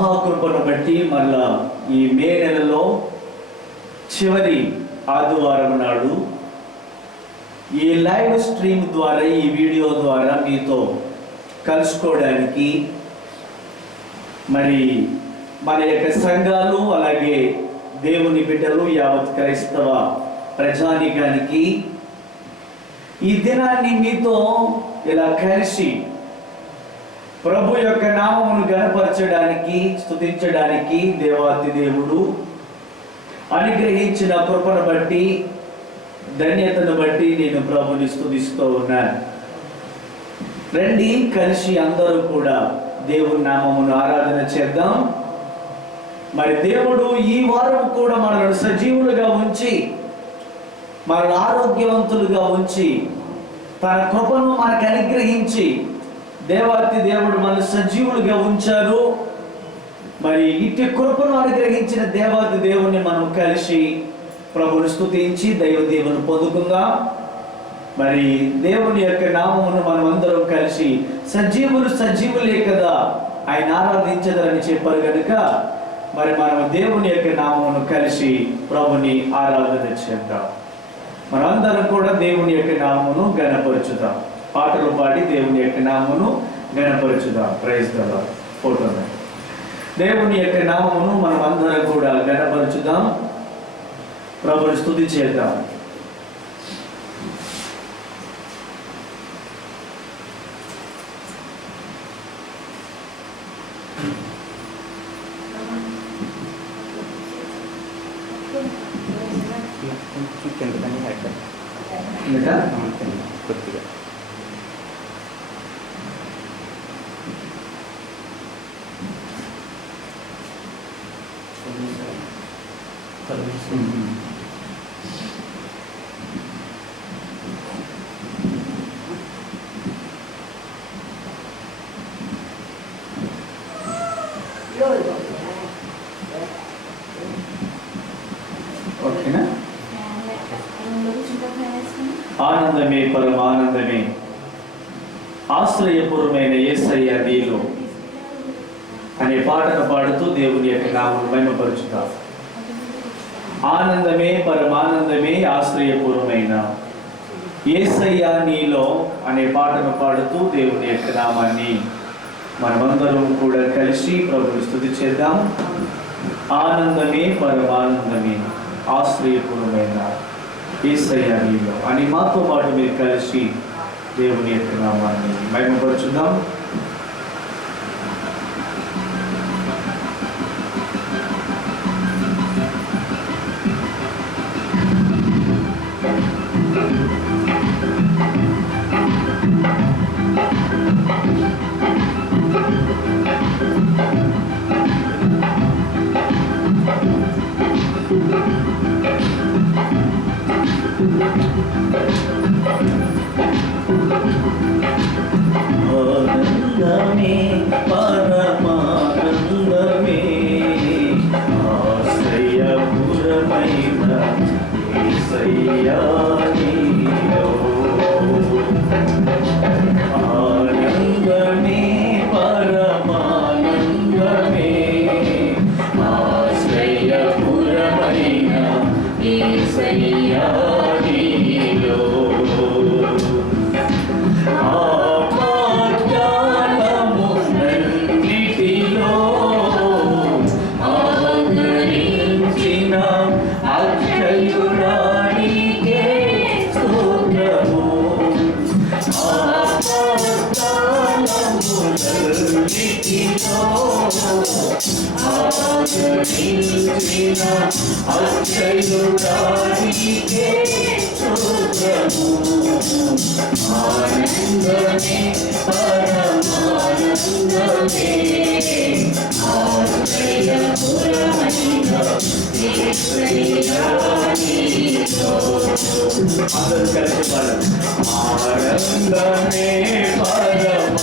మహాకృపను బట్టి మళ్ళా ఈ మే నెలలో చివరి ఆదివారం నాడు ఈ లైవ్ స్ట్రీమ్ ద్వారా, ఈ వీడియో ద్వారా మీతో కలుసుకోవడానికి మరి మన యొక్క సంఘాలు, అలాగే దేవుని బిడ్డలు, యావత్ క్రైస్తవ ప్రజానికానికి ఈ దినాన్ని మీతో ఇలా కలిసి ప్రభు యొక్క నామమును గణపరచడానికి, స్తుతించడానికి దేవాతి దేవుడు అనుగ్రహించిన కృపను బట్టి, ధన్యతను బట్టి నేను ప్రభుని స్తుతిస్తూ ఉన్నాను. రండి, కలిసి అందరూ కూడా దేవుని నామమును ఆరాధన చేద్దాం. మరి దేవుడు ఈ వారం కూడా మనల్ని సజీవులుగా ఉంచి, మనల్ని ఆరోగ్యవంతులుగా ఉంచి, తన కృపను మనకు అనుగ్రహించి, దేవాతి దేవుడు మనల్ని సజీవులుగా ఉంచారు. మరి ఇట్టి కృపను అనుగ్రహించిన దేవాతి దేవుణ్ణి మనం కలిసి ప్రభుని స్తుతించి దైవ దేవుని పొందుకుందాం. మరి దేవుని యొక్క నామమును మనం అందరం కలిసి సజీవులే కదా ఆయన ఆరాధించదని చెప్పారు కనుక మరి మనం దేవుని యొక్క నామమును కలిసి ప్రభుని ఆరాధన చేద్దాం. మనందరం కూడా దేవుని యొక్క నామమును గణపరచుదాం. పాటలు పాడి దేవుని యొక్క నామమును గణపరచుదాం. Praise the Lord. ఫోటో దేవుని యొక్క నామమును మనం అందరం కూడా గణపరచుదాం, ప్రభుని స్తుతి చేద్దాం. కొద్దిగా ఓకేనా? ఆనందమే పరమానందమే, ఆశ్రయపూర్వమైన యేసయ్య నీలో అనే పాటను పాడుతూ దేవుని యొక్క నామమును మహిమపరచుదాం. ఆనందమే పరమానందమే, ఆశ్రయపూర్వమైన యేసయ్య నీలో అనే పాటను పాడుతూ దేవుని యొక్క నామాన్ని మనమందరం కూడా కలిసి ప్రభుని స్తుతి చేద్దాం. ఆనందమే పరమానందమే, ఆశ్రయపూర్వమైన యేసయ్య నీలో అని మాతో పాటు మీరు కలిసి దేవుని యొక్క నామాన్ని మహిమపరచుదాం. ఆనందమే పరమానందమే, ఆశ్రయపూర్వమైన యేసయ్య నీలో. ఆనందమే పరమానందమే, ఆశ్రయపూర్వమైన యేసయ్య నీలో. ఆనందమే పరమానందమే, ఆశ్రయపూర్వమైన అందరూ కలిసి పాడండి. ఆనందమే పరమానందమే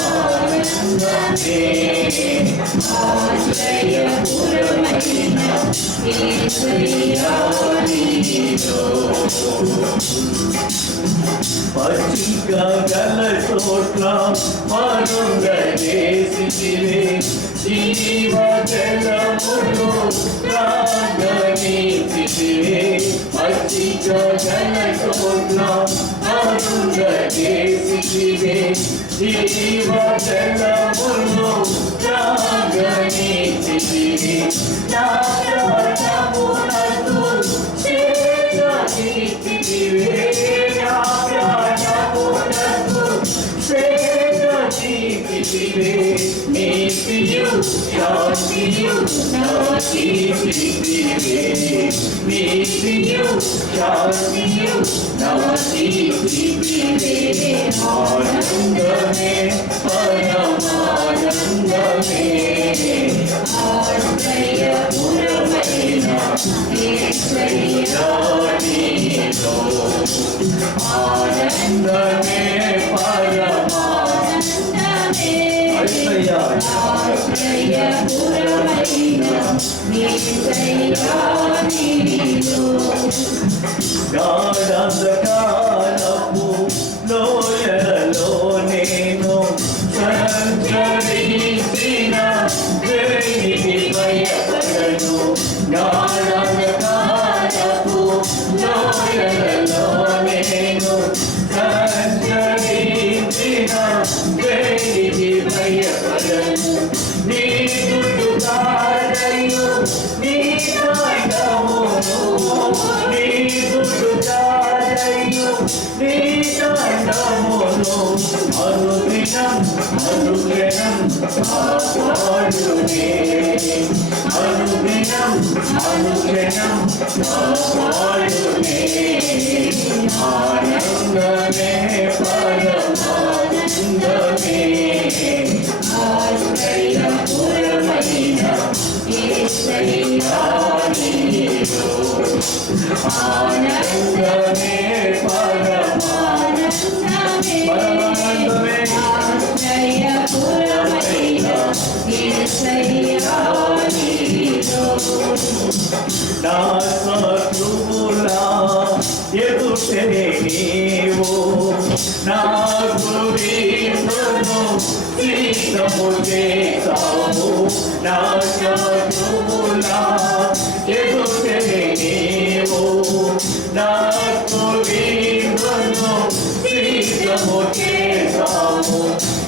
ఆశ్రయపురమైన యేసయ్యా నీలో. పచ్చిక గల చోట్ల మరుంగజేసితివే జీవ జలములు త్రాగనీతివే. పచ్చిక గల చోట్ల మరుంగజేసితివే జీవ జలములు త్రాగనీతివే. నా ప్రాణమునకు సేదతీతివే. నా ప్రాణమునకు సేదతీతివే. నీతియు శాంతియు నాశితివే. నీతియు శాంతియు నాశితివే. ఆనందమే పరమానందమే ఆశ్రయపురమైన యేసయ్యా నీలో. ఆనందమే పరమానందమే ఆశ్రయపురమైన యేసయ్యా నీలో. గాఢాంధకారపు లోయలలో నేను సంచరించిన దేనికి భయపడను. గాఢాంధకారపు లోయలలో నేను సంచరించిన దేనికి భయపడను. నీ దుడ్డుగారయు నీ దండమును నీ దుడ్డుగారయు నీ దండమును అనుదినం అనుక్షణం కాపాడునే. అనుదినం అనుక్షణం కాపాడునే. ఆనందమే పరమానందమే ఆశ్రయపురమైన యేసయ్యా నీలో. ఆనందమే పరమానందమే ఆశ్రయపురమైన యేసయ్యా నీలో. నా శత్రువులా ఎదుటే నీవు నా గురించును సిద్ధము చేసావు. నా శత్రువులా ఎదుటే నీవు నా గురించును సిద్ధము చేసావు.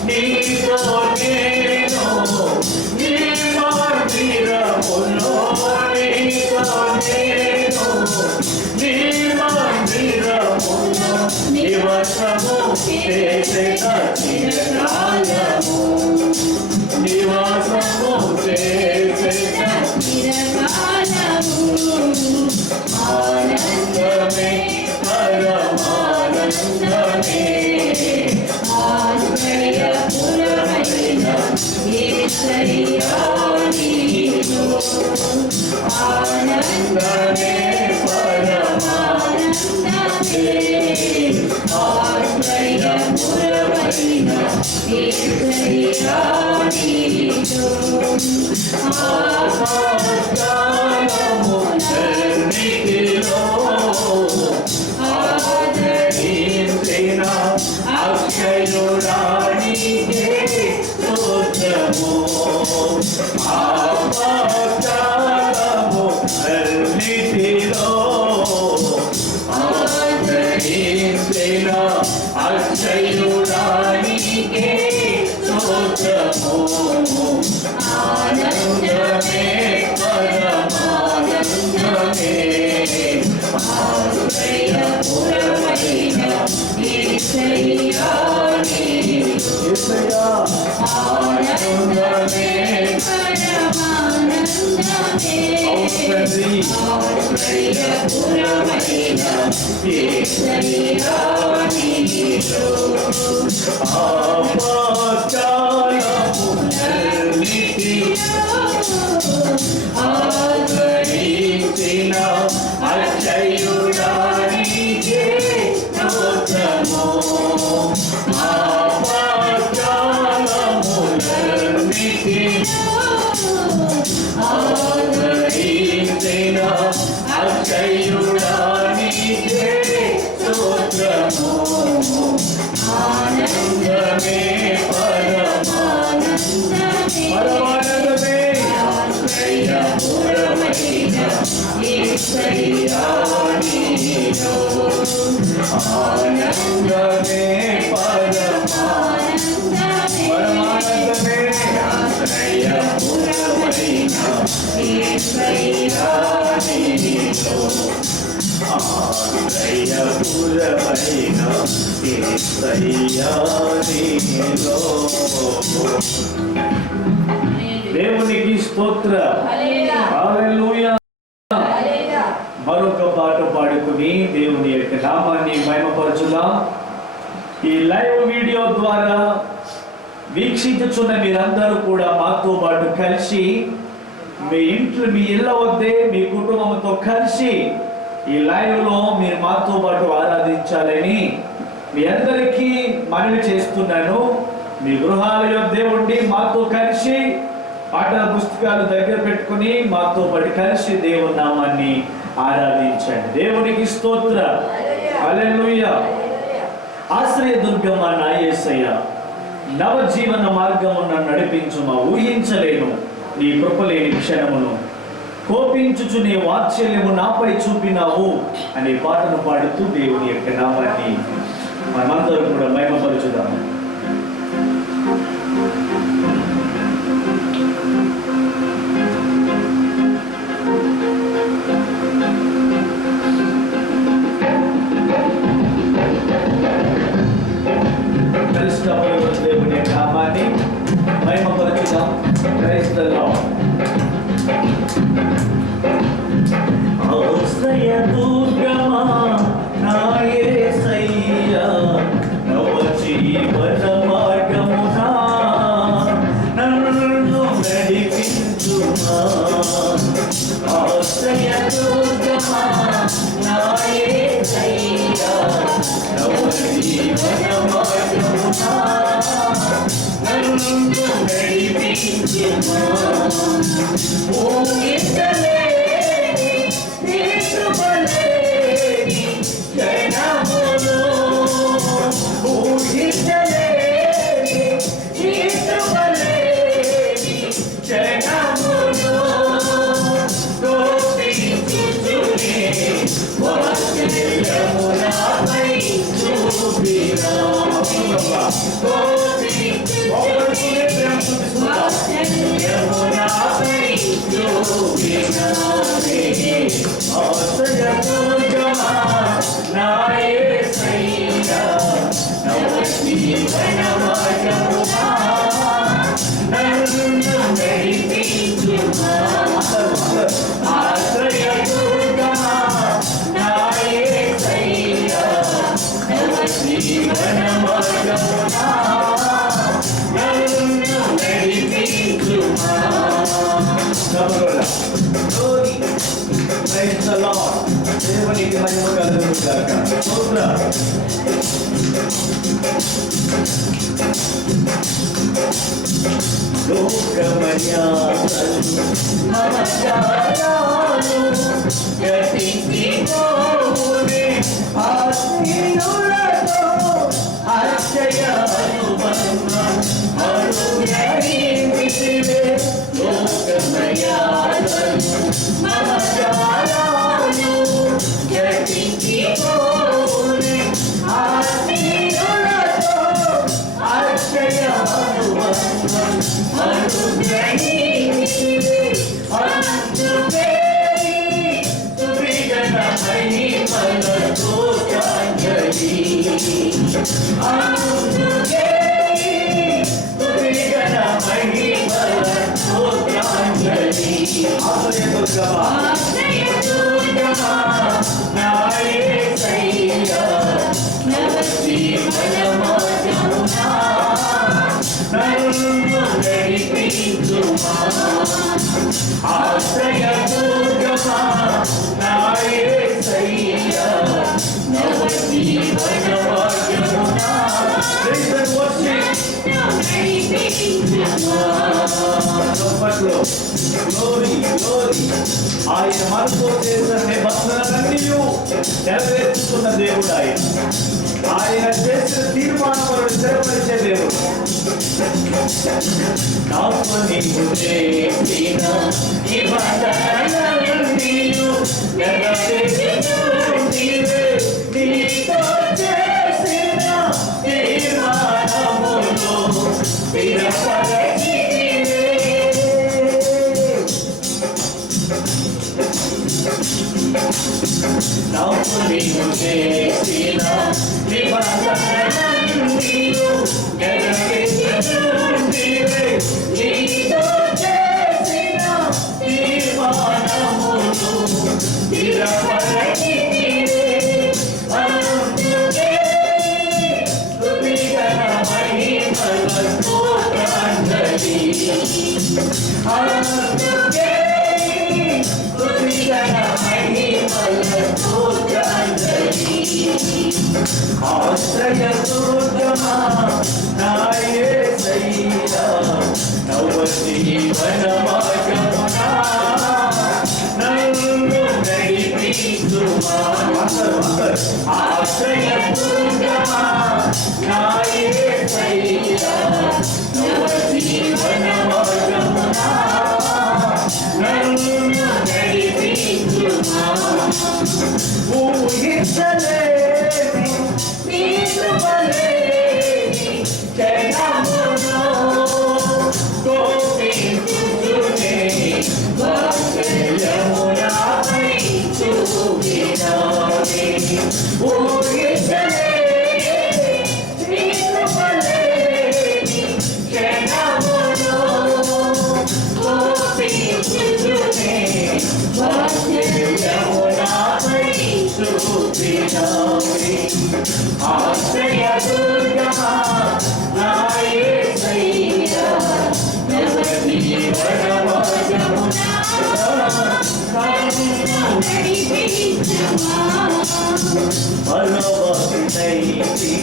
నీతో నేను నీ మందిరములో నీతో నేను నీ మందిరములో నివాసము చేసేద చిరకాలము. నివాసము చేసేద చిరకాలము. ఆనందమే పరమానందమే ఆశ్రయపురమైన యేసయ్యా నీలో. ఆనందమే పరమానందమే ఆశ్రయపురమైన యేసయ్యా నీలో. ఆపత్కాలములన్నిటిలో ఆదరించిన అక్షయురానికే స్తోత్రము. ఆపత్కాలములన్నిటిలో ఆదరించిన అక్షయురానికే స్తోత్రము. ఆనందమే పరమానందమే ఆశ్రయపురమైన యేసయ్యా నీలో. ఆనందమే పరమానందమే ఆశ్రయపురమైన యేసయ్యా నీలో. ఆపత్కాలములన్నిటిలో ఆదరించిన ఆశ్రయుడా నీకే స్తోత్రము ఆనందమే పరమానందమే ఆశ్రయపురమైన యేసయ్యా నీలో ఆనందమే పరమానందమే ఆశ్రయపురమైన యేసయ్యా నీలో ఆశ్రయపురమైన యేసయ్యా నీలో. దేవునికి స్తోత్ర. హల్లెలూయా. మరొక పాట పాడుకుని దేవుని యొక్క నామాన్ని మహిమపరచుదాం. ఈ లైవ్ వీడియో ద్వారా వీక్షించుచున్న మీరందరూ కూడా మాతో పాటు కలిసి మీ ఇళ్ళ వద్దే మీ కుటుంబంతో కలిసి ఈ లైవ్ లో మీరు మాతో పాటు ఆరాధించాలని మీ అందరికీ మనవి చేస్తున్నాను. మీ గృహాల యొద్దే ఉండి మాతో కలిసి పాటల పుస్తకాలు దగ్గర పెట్టుకుని మాతో పాటు కలిసి దేవుని నామాన్ని ఆరాధించండి. దేవునికి స్తోత్ర. హల్లెలూయా. ఆశ్రయ దుర్గమ్మ నా యేసయ్య, నవజీవన మార్గమున నడిపించుమా. ఊహించలేను నీ కృపలేని క్షణమును, కోపించుచు నీ వాత్సల్యము నాపై చూపినావు అనే పాటను పాడుతూ దేవుని యొక్క నామాన్ని మనమందరూ కూడా మహిమపరచుదాము. దేవుని యొక్క నామాన్ని మహిమపరచుదాం. Praise the lord. ఆశ్రయ దుర్గమా నా యేసయ్య, నవజీవన మార్గమున నన్ను నడిపించుమా. ఆశ్రయ దుర్గమా నా యేసయ్య, నవజీవన మార్గమున నన్ను నడిపించుమా. ఊహించలేని నీ కృపలేని క్షణమును, ఊహించలేని నీ కృపలేని క్షణమును, కోపించుచునే వాత్సల్యము నాపై చూపినావు. వాత్సల్యము నాపై చూపినావే. ఆశ్రయదుర్గమా నా యేసయ్య, నవజీవన మార్గమున నన్ను నడిపించుమా. ఆశ్రయదుర్గమా నా యేసయ్య, నవజీవన మార్గమున నన్ను నడిపించుమా. Praise the Lord. దేవునికి మహిమ కలుగును గాక. స్తోత్రం. లోకమర్యాదలు మమకారాలు గతించిపోవునే ఆశ్రయులతో అక్షయానుబంధం అనుగ్రహించితివే. లోకమర్యాదలు మమకారాలు గతించిపోవునే ఆశ్రయులతో అక్షయానుబంధం అనుగ్రహించితివే. అందుకే సుప్రీగణ మహిమలతో కాంజలి, అందుకే సుప్రీగణ మహిమలతో కాంజలి. ఆశ్రయదుర్గమా నా యేసయ్య, నవజీవన మార్గమున నన్ను నడిపించుమా. ఆశ్రయదుర్గమా నా యేసయ్య, నవజీవన మార్గమున చప్పట్లో గ్లోరీ గ్లోరీ. ఆయన మనతో చేసిన నిబంధనలన్నీ నెరవేర్చుకున్న దేవుడు ఆయన చేసిన తీర్మానములను స్థిరపరిచే దేవుడు. నాకు నీవు చేసిన నిబంధనలన్నీ నెరవేర్చుకున్న నీవే, నీతో చేసిన తీర్మానములు స్థిరపరిచి నాకు నీవు చేసిన నిబంధనలన్నీ నెరవేర్చుకున్న నీవే, నీతో చేసిన తీర్మానములు స్థిరపరిచి అందుకే స్తుతిగణ మహిమల స్తోత్రాంజలి, అందుకే స్తుతిగణ మహిమల స్తోత్రాంజలి. ఆశ్రయ దుర్గమా నా యేసయ్యా, నవ జీవన మార్గమునా నన్ను నడిపించుమా. ఆశ్రయ దుర్గమా నా యేసయ్యా, నవ జీవన మార్గమునా నన్ను నడిపించుమా. ఊహించలేని నీ కృపలేని జయమును గోపించుచునే వాత్సల్యము నాపై చూపినావే. ఊహించలేని నీ కృపలేని జయమును గోపించుచునే వాత్సల్యము నాపై చూపినావే. ఆశ్రయ దుర్గమా నా యేసయ్యా, నవ జీవన మార్గమునా నన్ను నడిపించుమా. బలవంతుడైతి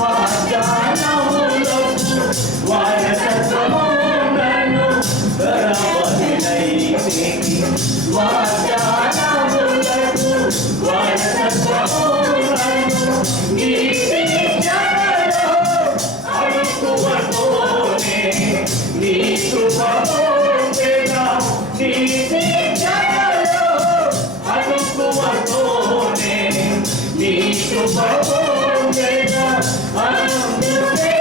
వాగ్దానములకు వారసత్వములను, బలవంతుడైతి వాగ్దానములకు వారసత్వములను, నీతి జగలో అడుగువతోనే నీ కృపపోతేగా, నీతి జగలో అడుగువతోనే నీ కృపపోతేగా. అందుకే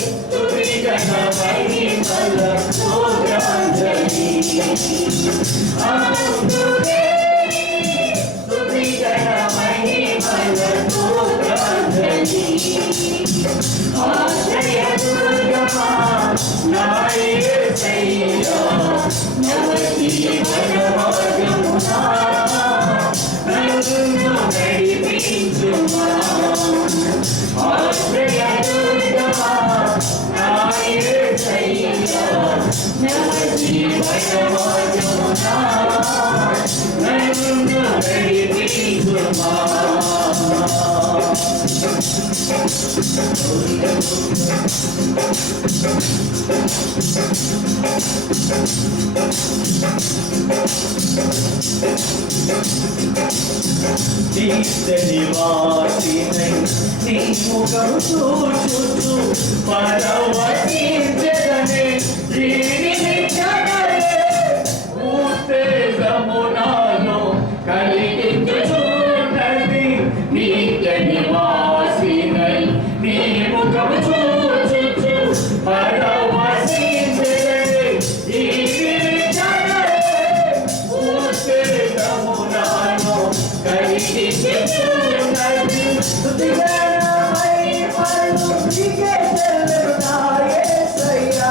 స్తుతిగణ మహిమల స్తోత్రాంజలి, అందుకే స్తుతిగణ మహిమల స్తోత్రాంజలి. ఆశ్రయ దుర్గమా నా యేసయ్యా, నవ జీవన మార్గమునా నన్ను నడిపించుమా. ఆశ్రయ దుర్గమా నా యేసయ్యా, నవ జీవన మార్గమునా నన్ను నడిపించుమా. నివాసినై నీ ముఖము చూచుచు పరవశించెదనే, వీరిని జగలే ఉత్తేజము నాలో కలిగించుచున్నది. నిత్య నివాసినై నీ ముఖము చూచుచు పరవశించెదనే, వీరిని జగలే ఉత్తేజము నాలో కలిగించుచున్నది. స్తుతిగణ మహిమలు నీకే చెల్లును నా యేసయ్యా,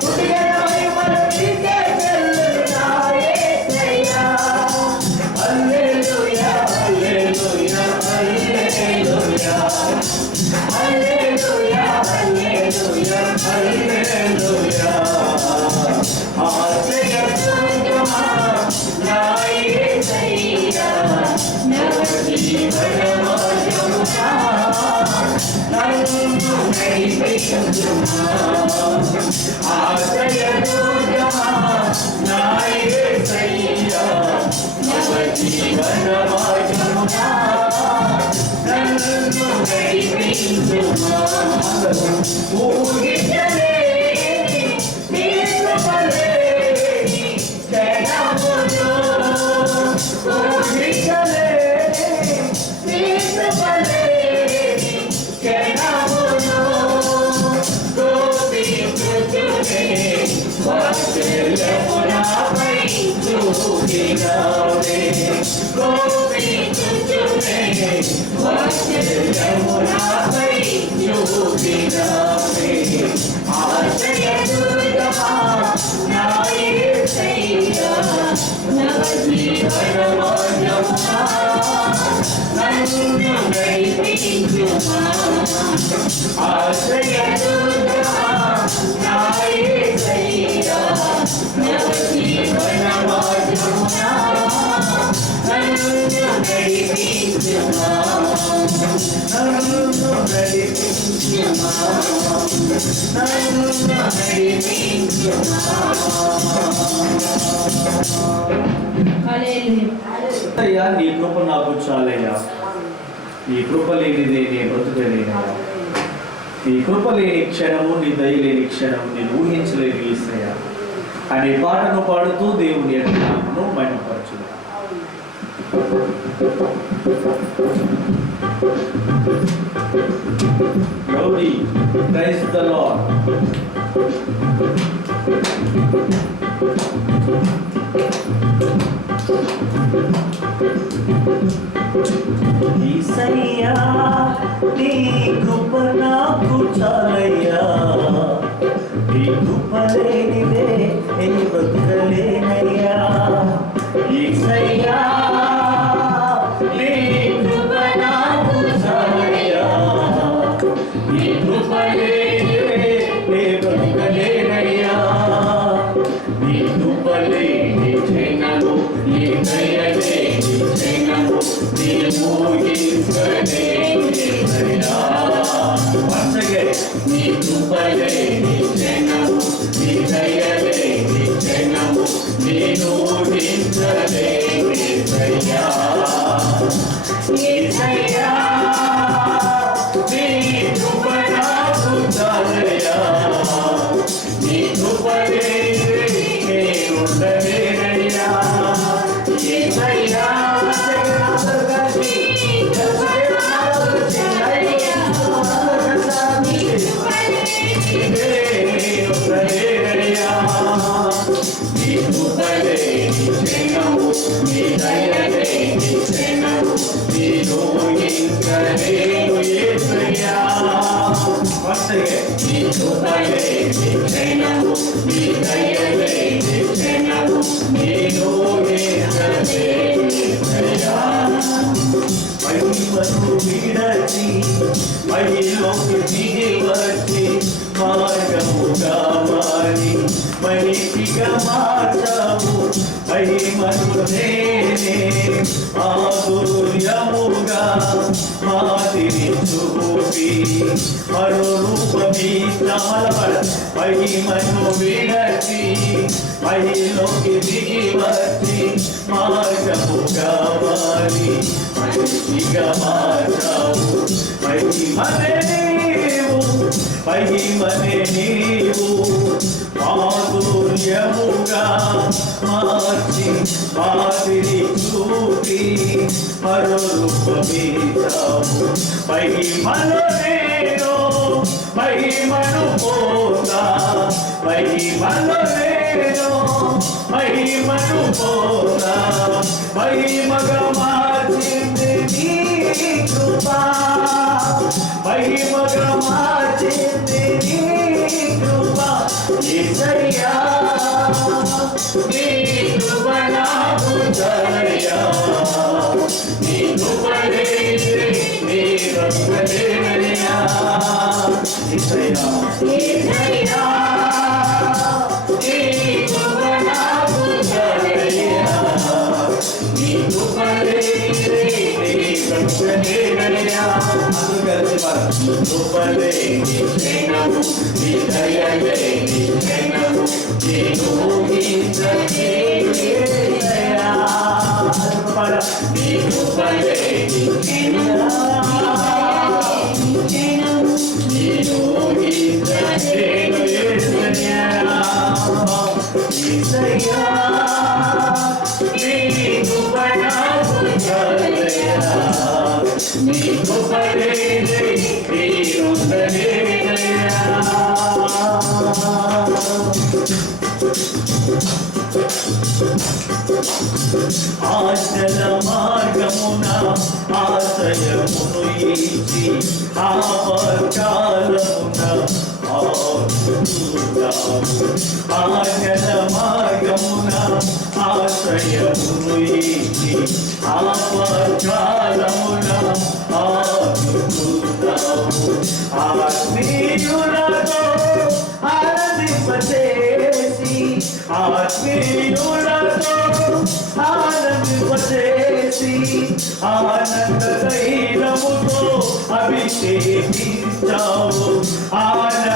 స్తుతిగణ మహిమలు నీకే చెల్లును నా యేసయ్యా. హల్లెలూయా హల్లెలూయా హల్లెలూయా హల్లెలూయా హల్లెలూయా హల్లెలూయా. ఆశ్రయ దుర్గమా నా యేసయ్యా, నవ జీవన మార్గమునా నన్ను నడిపించుమా ఆశ్రయ దుర్గమా నా యేసయ్యా నవ జీవన మార్గమునా నన్ను నడిపించుమా ఊగిటలే నీరుపలే జనములో ఊగిటలే నీరుపలే జనములో గోపితుతునే వాత్సల్యమునాపై చూపినావే గోపితుతునే వాత్సల్యమునాపై చూపినావే ఆశ్రయ దుర్గమా నా యేసయ్యా నవ జీవన మార్గమునా నన్ను నడిపించుమా ఆశ్రయ దుర్గమా నా యేసయ్యా నవ జీవన మార్గమునా నన్ను నడిపించుమా నన్ను నడిపించుమా నన్ను నడిపించుమా అయ్యా నీ కృప నాకు చాలయ్యా నీ కృప లేనిదే నీ బ్రతుకలేనయ్యా నీ కృప లేని క్షణము నీ దయ లేని క్షణము నేను ఊహించలేని ఈసయ్యా అనే పాటను పాడుతూ దేవుని యొక్క నామమును మహిమపరచును Glory, praise the Lord. ఈసయ్యా నీ కృప నాకు చాలయ్యా నీ కృప లేనిదే నేను బ్రతకలేనయ్యా ఈసయ్యా నీ కృప నాకు చాలయ్యా నీ కృప లేనిదే నేను బ్రతకలేనయ్యా నీ కృప లేని జనము నీ దయ లేని జనము నీ ఊహించలేనిదయ్యా నీ కృప లేని జనము నీ దయ లేని జనము నీ ఊహించలేనిదయ్యా యేసయ్యా నీ కృప నాకు చాలయ్యా నీ కృప లేనిదే నేను ఉండలేనయ్యా యేసయ్యా మహిలోకి దిగి వచ్చి మార్గముగా మారి మనిషిగా మార్చావు మహిమను నేనే ఆదుర్యముగా మాదిరి చూపి మరో రూపమీ శ్రమల మహిమను విడచి మహిలోకి దిగి వచ్చి మార్గముగా మారి మనిషిగా మార్చావు మహిమనే నీవు మాధుర్యముగా మార్చి మాదిరి చూపి మరో రూపమీచావు మహిమలో నేను మహిమను పోతా మహిమలో నేను మహిమను పోతా మహిమగా మార్చింది నీ కృపా మహిమగా మార్చింది నీ కృపా యేసయ్యా నీ కృప నాకు చాలయ్యా నీ కృప లేనిదే నీ బ్రతుకలేనయ్యా యేసయ్యా యేసయ్యా నీ కృప నాకు చాలయ్యా నీ కృప కృపలే నిశ్చయము నీ దయలే నిశ్చయము నీవు యేసయ్యా నీ కృపలే నిశ్చయము నీవు యేసయ్యా యేసయ్యా నీ కృపనా పుణ్యాలయా నీ కృపలే ఆశల మార్గమున ఆశ్రయమును ఇచ్చి ఆపత్కాలమున ఆశల మార్గమున ఆశ్రయమును ఇచ్చి ఆపత్కాలమున ఆత్మీయులతో ఆనందింపచేసి ఆత్మీయులతో ఆనందింపచేసి ఆనంద తైలముతో అభిషేకించావు ఆనంద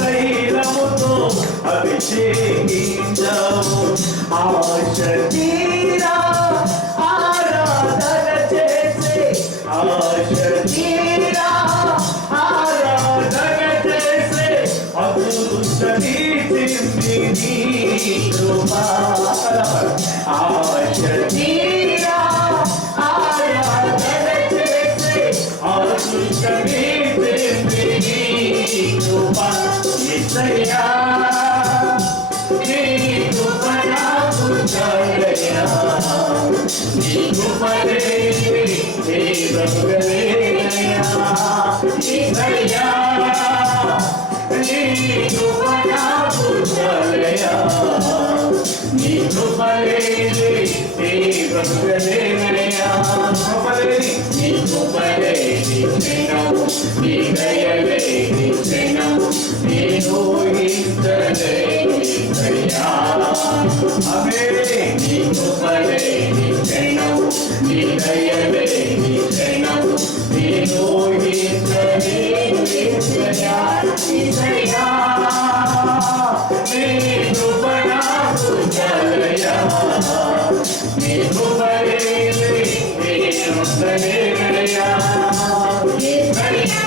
తైలముతో అభిషేకించావు ఆశ తీరా ఆరాధన చేసే ఆశ తీరా ఆరాధన చేసే అదృష్టమీచింది నీ కృపా ఆశ తీరా ఆరాధన చేసే అదృష్టమీచింది నీ కృపా యేసయ్యా నీ కృప నాకు చాలయ్యా నీ కృపలే నీ బ్రతుకలేనయ్యా యేసయ్యా నీ కృప నాకు చాలయ్యా నీ కృపలే నీ బ్రతుకలేనయ్యా నీ కృపలే నిశ్చయము నీ దయలే నిశ్చయము నేను యేసయ్యా ఆమేన్ నీ కృపలే నిశ్చయము నీ దయలే నిశ్చయము నేను యేసయ్యా యేసయ్యా నీ కృప నాకు చాలయ్యా నీ కృపలే నీ బ్రతుకలేనయ్యా యేసయ్యా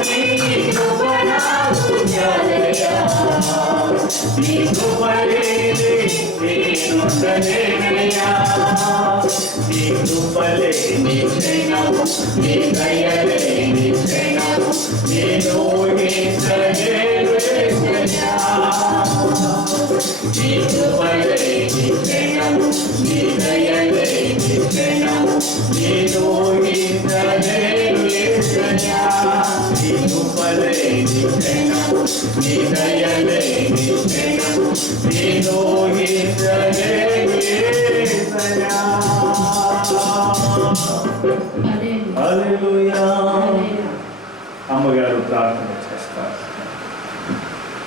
నీ కృప నాకు చాలయ్యా నీ కృపలే నీ బ్రతుకలేనయ్యా నీ కృపలే నిశ్చయము నీ దయలే నిశ్చయము నేను యేసయ్యా నీ కృపలే నిశ్చయము నీ దయలే నిశ్చయము నేను యేసయ్యా నీ కృపలే నిశ్చయము నీ దయలే నిశ్చయము నేను యేసయ్యా హల్లెలూయా అమ్మగారు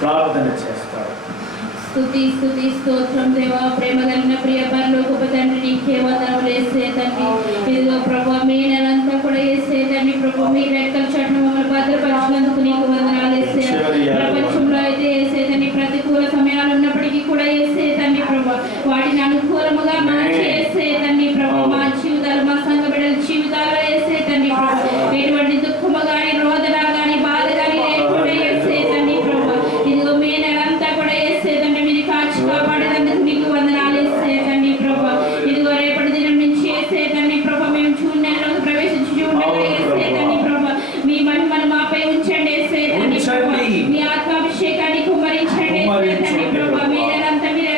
ప్రార్థన చేస్తారు స్తుతి స్తుతి స్తోత్రం దేవా ప్రేమ కలిగిన ప్రియ పరలోకపు తండ్రి నీకే వందనములు యేసయ్య తండ్రి ఇదిగో ప్రభువా మీ నెలంతా కూడా యేసయ్య తండ్రి ప్రభు మీ రెక్కల చాటున మమ్మల్ని భద్రపరిచినందుకు నీకు వందనాలు యేసయ్య ప్రపంచంలో అయితే యేసయ్య తండ్రి ప్రతికూల సమయాలు ఉన్నప్పటికీ కూడా యేసయ్య తండ్రి ప్రభు వాటిని అనుకూలముగా మార్చి యేసయ్య తండ్రి ప్రభు మా జీవితాలు మా సంఘ బిడ్డల జీవితాల్లో యేసయ్య తండ్రి ప్రభు ఎటువంటి దుఃఖము గాని రోదన గాని బాధ గాని లేకుండా యేసయ్య తండ్రి ప్రభు ఇదిగో మీ నెలంతా కూడా యేసయ్య తండ్రి మీరు కాచి కాపాడేందుకు మీకు వందనాలు యేసయ్య తండ్రి ప్రభు ఇదిగో రేపటి దినం నుంచి యేసయ్య తండ్రి ప్రభు మేము జూన్ నెలలోకి ప్రవేశించి ఉండగా యేసయ్య తండ్రి ప్రభు మీ మహిమను మాపై ఉంచండి యేసయ్య తండ్రి ప్రభు మీ ఆత్మాభిషేకాన్ని కుమ్మరించండి యేసయ్య తండ్రి ప్రభు మీ నెలంతా మీరు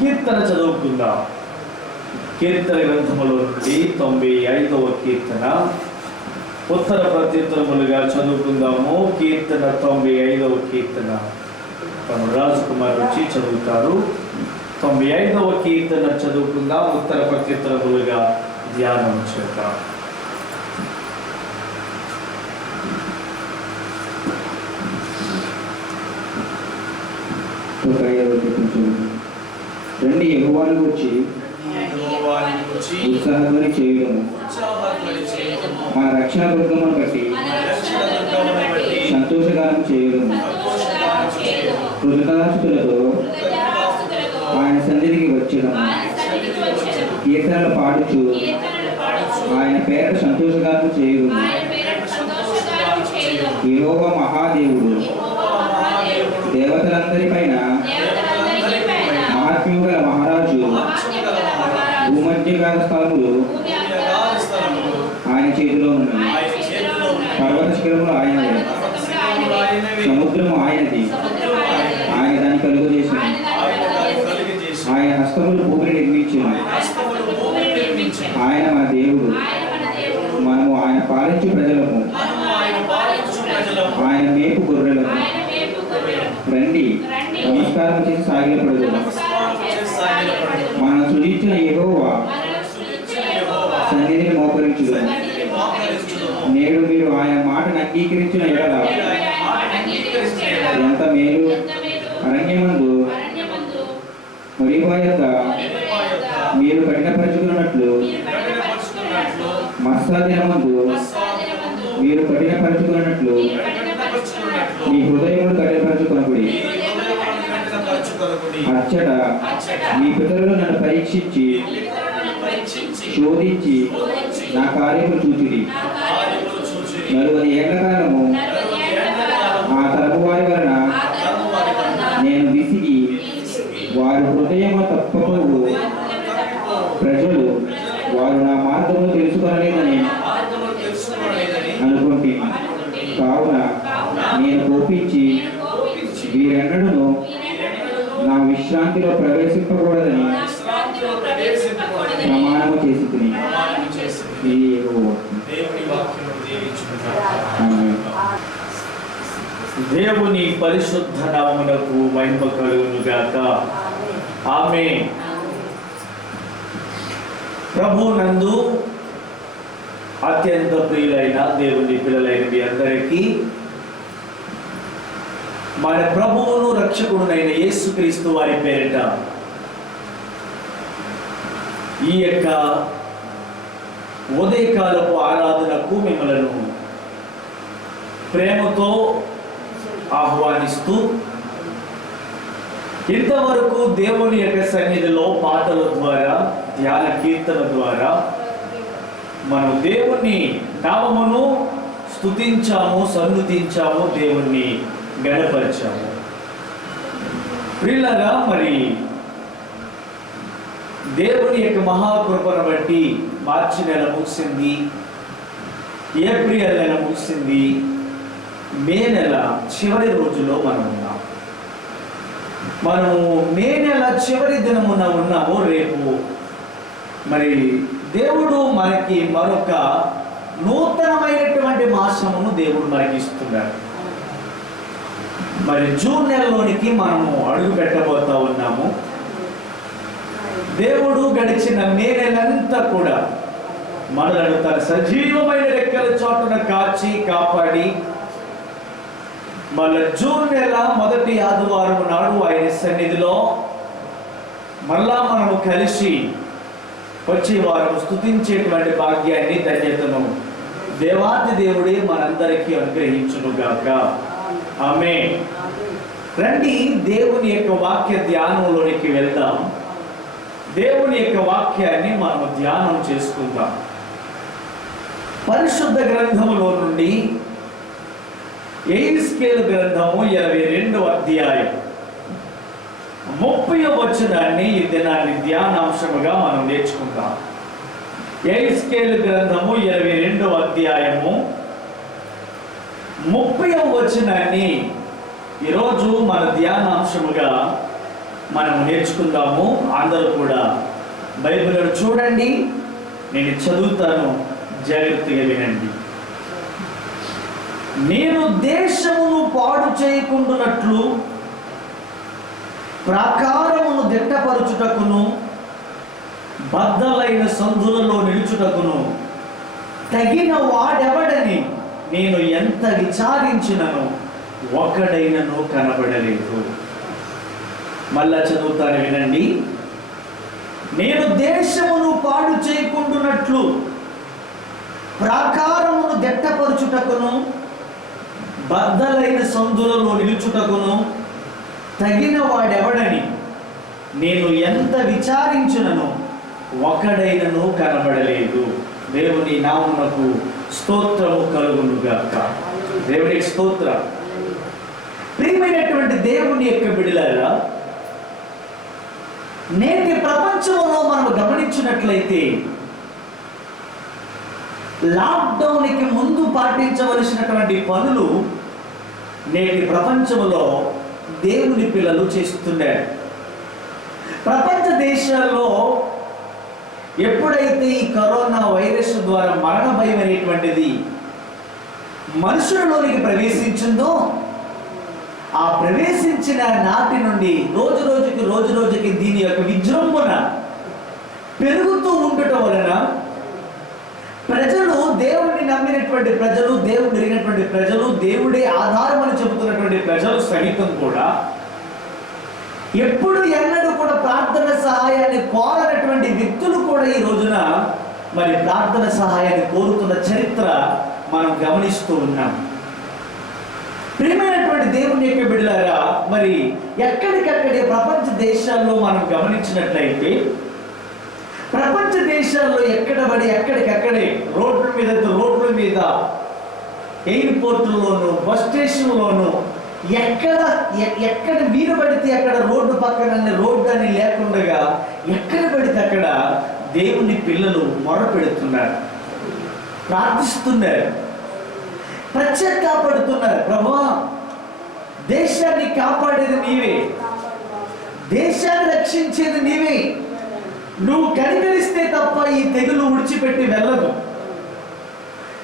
కీర్తన చదువుకుందాం. కీర్తన గ్రంథములో నుండి 95వ కీర్తన ఉత్తర ప్రత్యుత్తరములుగా చదువుకుందాము. కీర్తన 95వ కీర్తన తను రాజకుమార్ వచ్చి చదువుతారు. 95వ కీర్తన చదువుకుందాం. ఉత్తర ప్రత్యుత్తరములుగా ధ్యానం చేద్దాం. రండి యెహోవాను గూర్చి ఉత్సాహధ్వని చేయుదము. మన రక్షణ దుర్గమును బట్టి సంతోషగానం చేయుదము. కృతజ్ఞతాస్తుతులతో ఆయన సన్నిధికి వచ్చెదము. కీర్తనలు పాడుచు ఆయన పేరట సంతోషగానం చేయుదము. యెహోవా మహాదేవుడు, దేవతలందరిపైన మహాత్మ్యము గల మహారాజు. భూమధ్యగాధ స్థలములు ఆయన చేతిలో ఉన్నవి. పర్వత శిఖరములు ఆయనవే, సముద్రము ఆయనది. ఆయన దాన్ని కలుగు చేసింది. ఆయన హస్తములు భూమిని నిర్మించింది. ఆయన మన దేవుడు, మనము ఆయన పాలించు ప్రజలము, ఆయన మేపు గొర్రెలము. రండి నమస్కారం చేసి సాగిలపడదు. మనం సృజించిన యెహోవా సన్నిధిని మోకరించుదు. నేడు మీరు ఆయన మాటను అంగీకరించిన ఎడల ఎంత మేలు. అరణ్యమందు మరిపోయక మీరు కఠినపరుచుకున్నట్లు, మస్సా దినమందు మీరు కఠినపరుచుకున్నట్లు మీ హృదయములు కఠినపరచుకొనకుడి. అచ్చట మీ పితరులు నన్ను పరీక్షించి శోధించి నా కార్యములు చూచిరి. 40 ఏళ్ల కాలము ఆ తరపు వారి వలన నేను విసిగి వారు హృదయము తప్పకపోవు. ప్రజలు వారు నా మార్గములు తెలుసుకోలేదని అనుకుంటే, కావున నేను కోపించి వీరెన్నడూ నా విశ్రాంతిలో ప్రవేశింపకూడదని ప్రమాణము చేసి తిని. దేవుని పరిశుద్ధ నామమునకు మహిమ కలుగును గాక. ఆమేన్. ప్రభునందు అత్యంత ప్రియులైన దేవుని పిల్లలైన మీ అందరికీ మన ప్రభువును రక్షకుడునైన యేసుక్రీస్తు వారి పేరిట ఈ యొక్క ఉదయకాలపు ఆరాధనకు మిమ్మలను ప్రేమతో ఆహ్వానిస్తూ, ఇంతవరకు దేవుని యొక్క సన్నిధిలో పాటల ద్వారా, ధ్యాన కీర్తన ద్వారా మనం దేవుని నామమును స్తుతించాము, సన్నుతించాము, దేవుణ్ణి గణపరిచాము. ప్రియులారా, మరి దేవుని యొక్క మహాకృపను బట్టి మార్చి నెల ముగిసింది, ఏప్రిల్ నెల ముగిసింది, మే నెల చివరి రోజులో మనం ఉన్నాం. మనము మే నెల చివరి దినమున ఉన్నాము. రేపు మరి దేవుడు మనకి మరొక నూతనమైనటువంటి మాసమును దేవుడు మనకి ఇస్తున్నాడు. మరి జూన్ నెలలోనికి మనము అడుగు పెట్టబోతా ఉన్నాము. దేవుడు గడిచిన మే నెలంతా కూడా మనలను తన సజీవమైన రెక్కల చోటున కాచి కాపాడి, మళ్ళీ జూన్ నెల మొదటి ఆదివారం నాడు ఆయన సన్నిధిలో మళ్ళా మనము కలిసి వచ్చే వారం స్తుతించేటువంటి భాగ్యాన్ని, ధన్యతను దేవాది దేవుడే మనందరికీ అనుగ్రహించునుగాక. ఆమేన్. రండి దేవుని యొక్క వాక్య ధ్యానంలోనికి వెళ్దాం. దేవుని యొక్క వాక్యాన్ని మనం ధ్యానం చేసుకుందాం. పరిశుద్ధ గ్రంథములో నుండి యెహెజ్కేలు గ్రంథము 22వ అధ్యాయం 30వ వచనాన్ని ఈ దినాన్ని ధ్యానాంశముగా మనం నేర్చుకుందాం. యెహెజ్కేలు గ్రంథము 22వ అధ్యాయము 30వ వచనాన్ని ఈరోజు మన ధ్యానాంశముగా మనం నేర్చుకుందాము. అందరూ కూడా బైబిల్ను చూడండి, నేను చదువుతాను, జాగ్రత్తగా వినండి. నేను దేశమును పాడు చేయకుండానట్లు ప్రాకారమును దిట్టపరచుటకును బద్దలైన సందులలో నిలుచుటకును తగిన వాడెవడని నేను ఎంత విచారించినను ఒక్కడైనను కనబడలేదు. మళ్ళా చదువుతాను, వినండి. నేను దేశమును పాడు చేయకుండానట్లు ప్రాకారమును దిట్టపరచుటకును బద్దలైన సందులలో నిలుచుటకును తగిన వాడెవడని నేను ఎంత విచారించినను ఒకడైనను కనబడలేదు. దేవుని నామమునకు స్తోత్రము కలుగునుగాక. దేవునికి స్తోత్రం. ప్రియమైనటువంటి దేవుని యొక్క బిడ్డలారా, నేటి ప్రపంచంలో మనం గమనించినట్లయితే లాక్డౌన్కి ముందు పాటించవలసినటువంటి పనులు నేటి ప్రపంచంలో దేవుని పిల్లలు చేస్తున్నారు. ప్రపంచ దేశాల్లో ఎప్పుడైతే ఈ కరోనా వైరస్ ద్వారా మరణ భయం అనేటువంటిది మనుషులలోనికి ప్రవేశించిందో, ఆ ప్రవేశించిన నాటి నుండి రోజు రోజుకి దీని యొక్క విజృంభణ పెరుగుతూ ఉండటం వలన ప్రజలు, దేవుడిని నమ్మినటువంటి ప్రజలు, దేవుడు ఎరిగినటువంటి ప్రజలు, దేవుడే ఆధారం అని చెబుతున్నటువంటి ప్రజలు సహితం కూడా ఎప్పుడు ఎన్నడూ కూడా ప్రార్థన సహాయాన్ని కోరనటువంటి వ్యక్తులు కూడా ఈ రోజున మరి ప్రార్థన సహాయాన్ని కోరుతున్న చరిత్ర మనం గమనిస్తూ ఉన్నాం. ప్రియమైనటువంటి దేవుని యొక్క బిడ్డలారా, మరి ఎక్కడికక్కడే ప్రపంచ దేశాల్లో మనం గమనించినట్లయితే ప్రపంచ దేశాల్లో ఎక్కడికక్కడే రోడ్ల మీద ఎయిర్పోర్టుల్లోనూ బస్ స్టేషన్లోనూ ఎక్కడ వీలు పడితే అక్కడ రోడ్డు పక్కన రోడ్డు అని లేకుండా ఎక్కడ పడితే అక్కడ దేవుని పిల్లలు మొరపెడుతున్నారు, ప్రార్థిస్తున్నారు, ప్రత్యేకపడుతున్నారు. ప్రభువా, దేశాన్ని కాపాడేది నీవే, దేశాన్ని రక్షించేది నీవే, నువ్వు కనికరిస్తే తప్ప ఈ తెగులు విడిచిపెట్టి వెళ్ళదు.